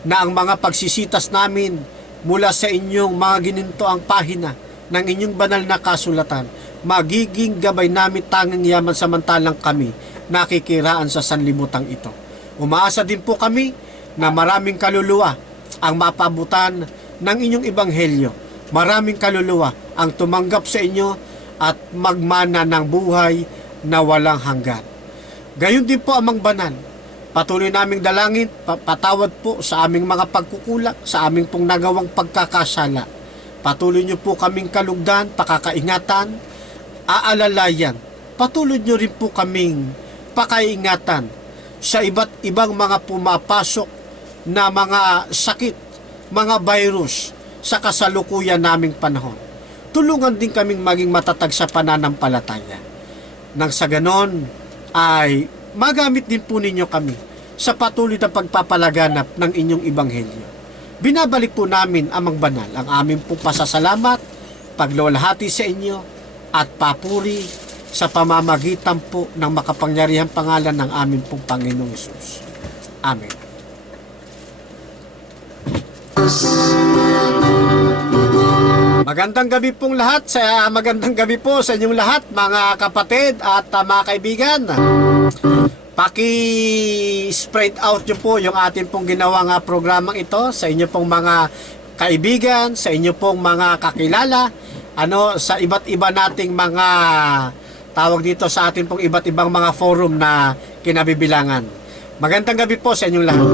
na ang mga pagsisitas namin mula sa inyong mga ginintoang pahina ng inyong banal na kasulatan, magiging gabay namin tanging yaman samantalang kami nakikiraan sa sanlibutan ito. Umaasa din po kami na maraming kaluluwa ang mapabutan ng inyong ebanghelyo. Maraming kaluluwa ang tumanggap sa inyo at magmana ng buhay na walang hanggan. Gayon din po, Amang Banal, patuloy naming dalangin, patawad po sa aming mga pagkukulang, sa aming pong nagawang pagkakasala. Patuloy niyo po kaming kalugdan, pakakaingatan, aalalayan. Patuloy niyo rin po kaming pakaingatan sa iba't ibang mga pumapasok na mga sakit, mga virus sa kasalukuyan naming panahon. Tulungan din kaming maging matatag sa pananampalataya. Nang sa ganon ay magamit din po ninyo kami sa patuloy na pagpapalaganap ng inyong ebanghelyo. Binabalik po namin, Amang Banal, ang aming pong pasasalamat, paglulahati sa inyo, at papuri sa pamamagitan po ng makapangyarihang pangalan ng aming pong Panginoong Hesus. Amen. Magandang gabi pong lahat, magandang gabi po sa inyong lahat, mga kapatid at mga kaibigan. Paki-spread out nyo po yung ating pong ginawang programang ito sa inyo pong mga kaibigan, sa inyo pong mga kakilala, sa iba't iba nating mga tawag dito sa ating pong iba't ibang mga forum na kinabibilangan. Magandang gabi po sa inyong lahat.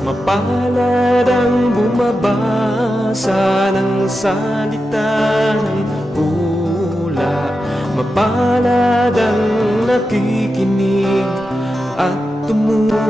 Mapalad ang bumabasa ng salita ng hula. Mapalad ang nakikinig at tumutupad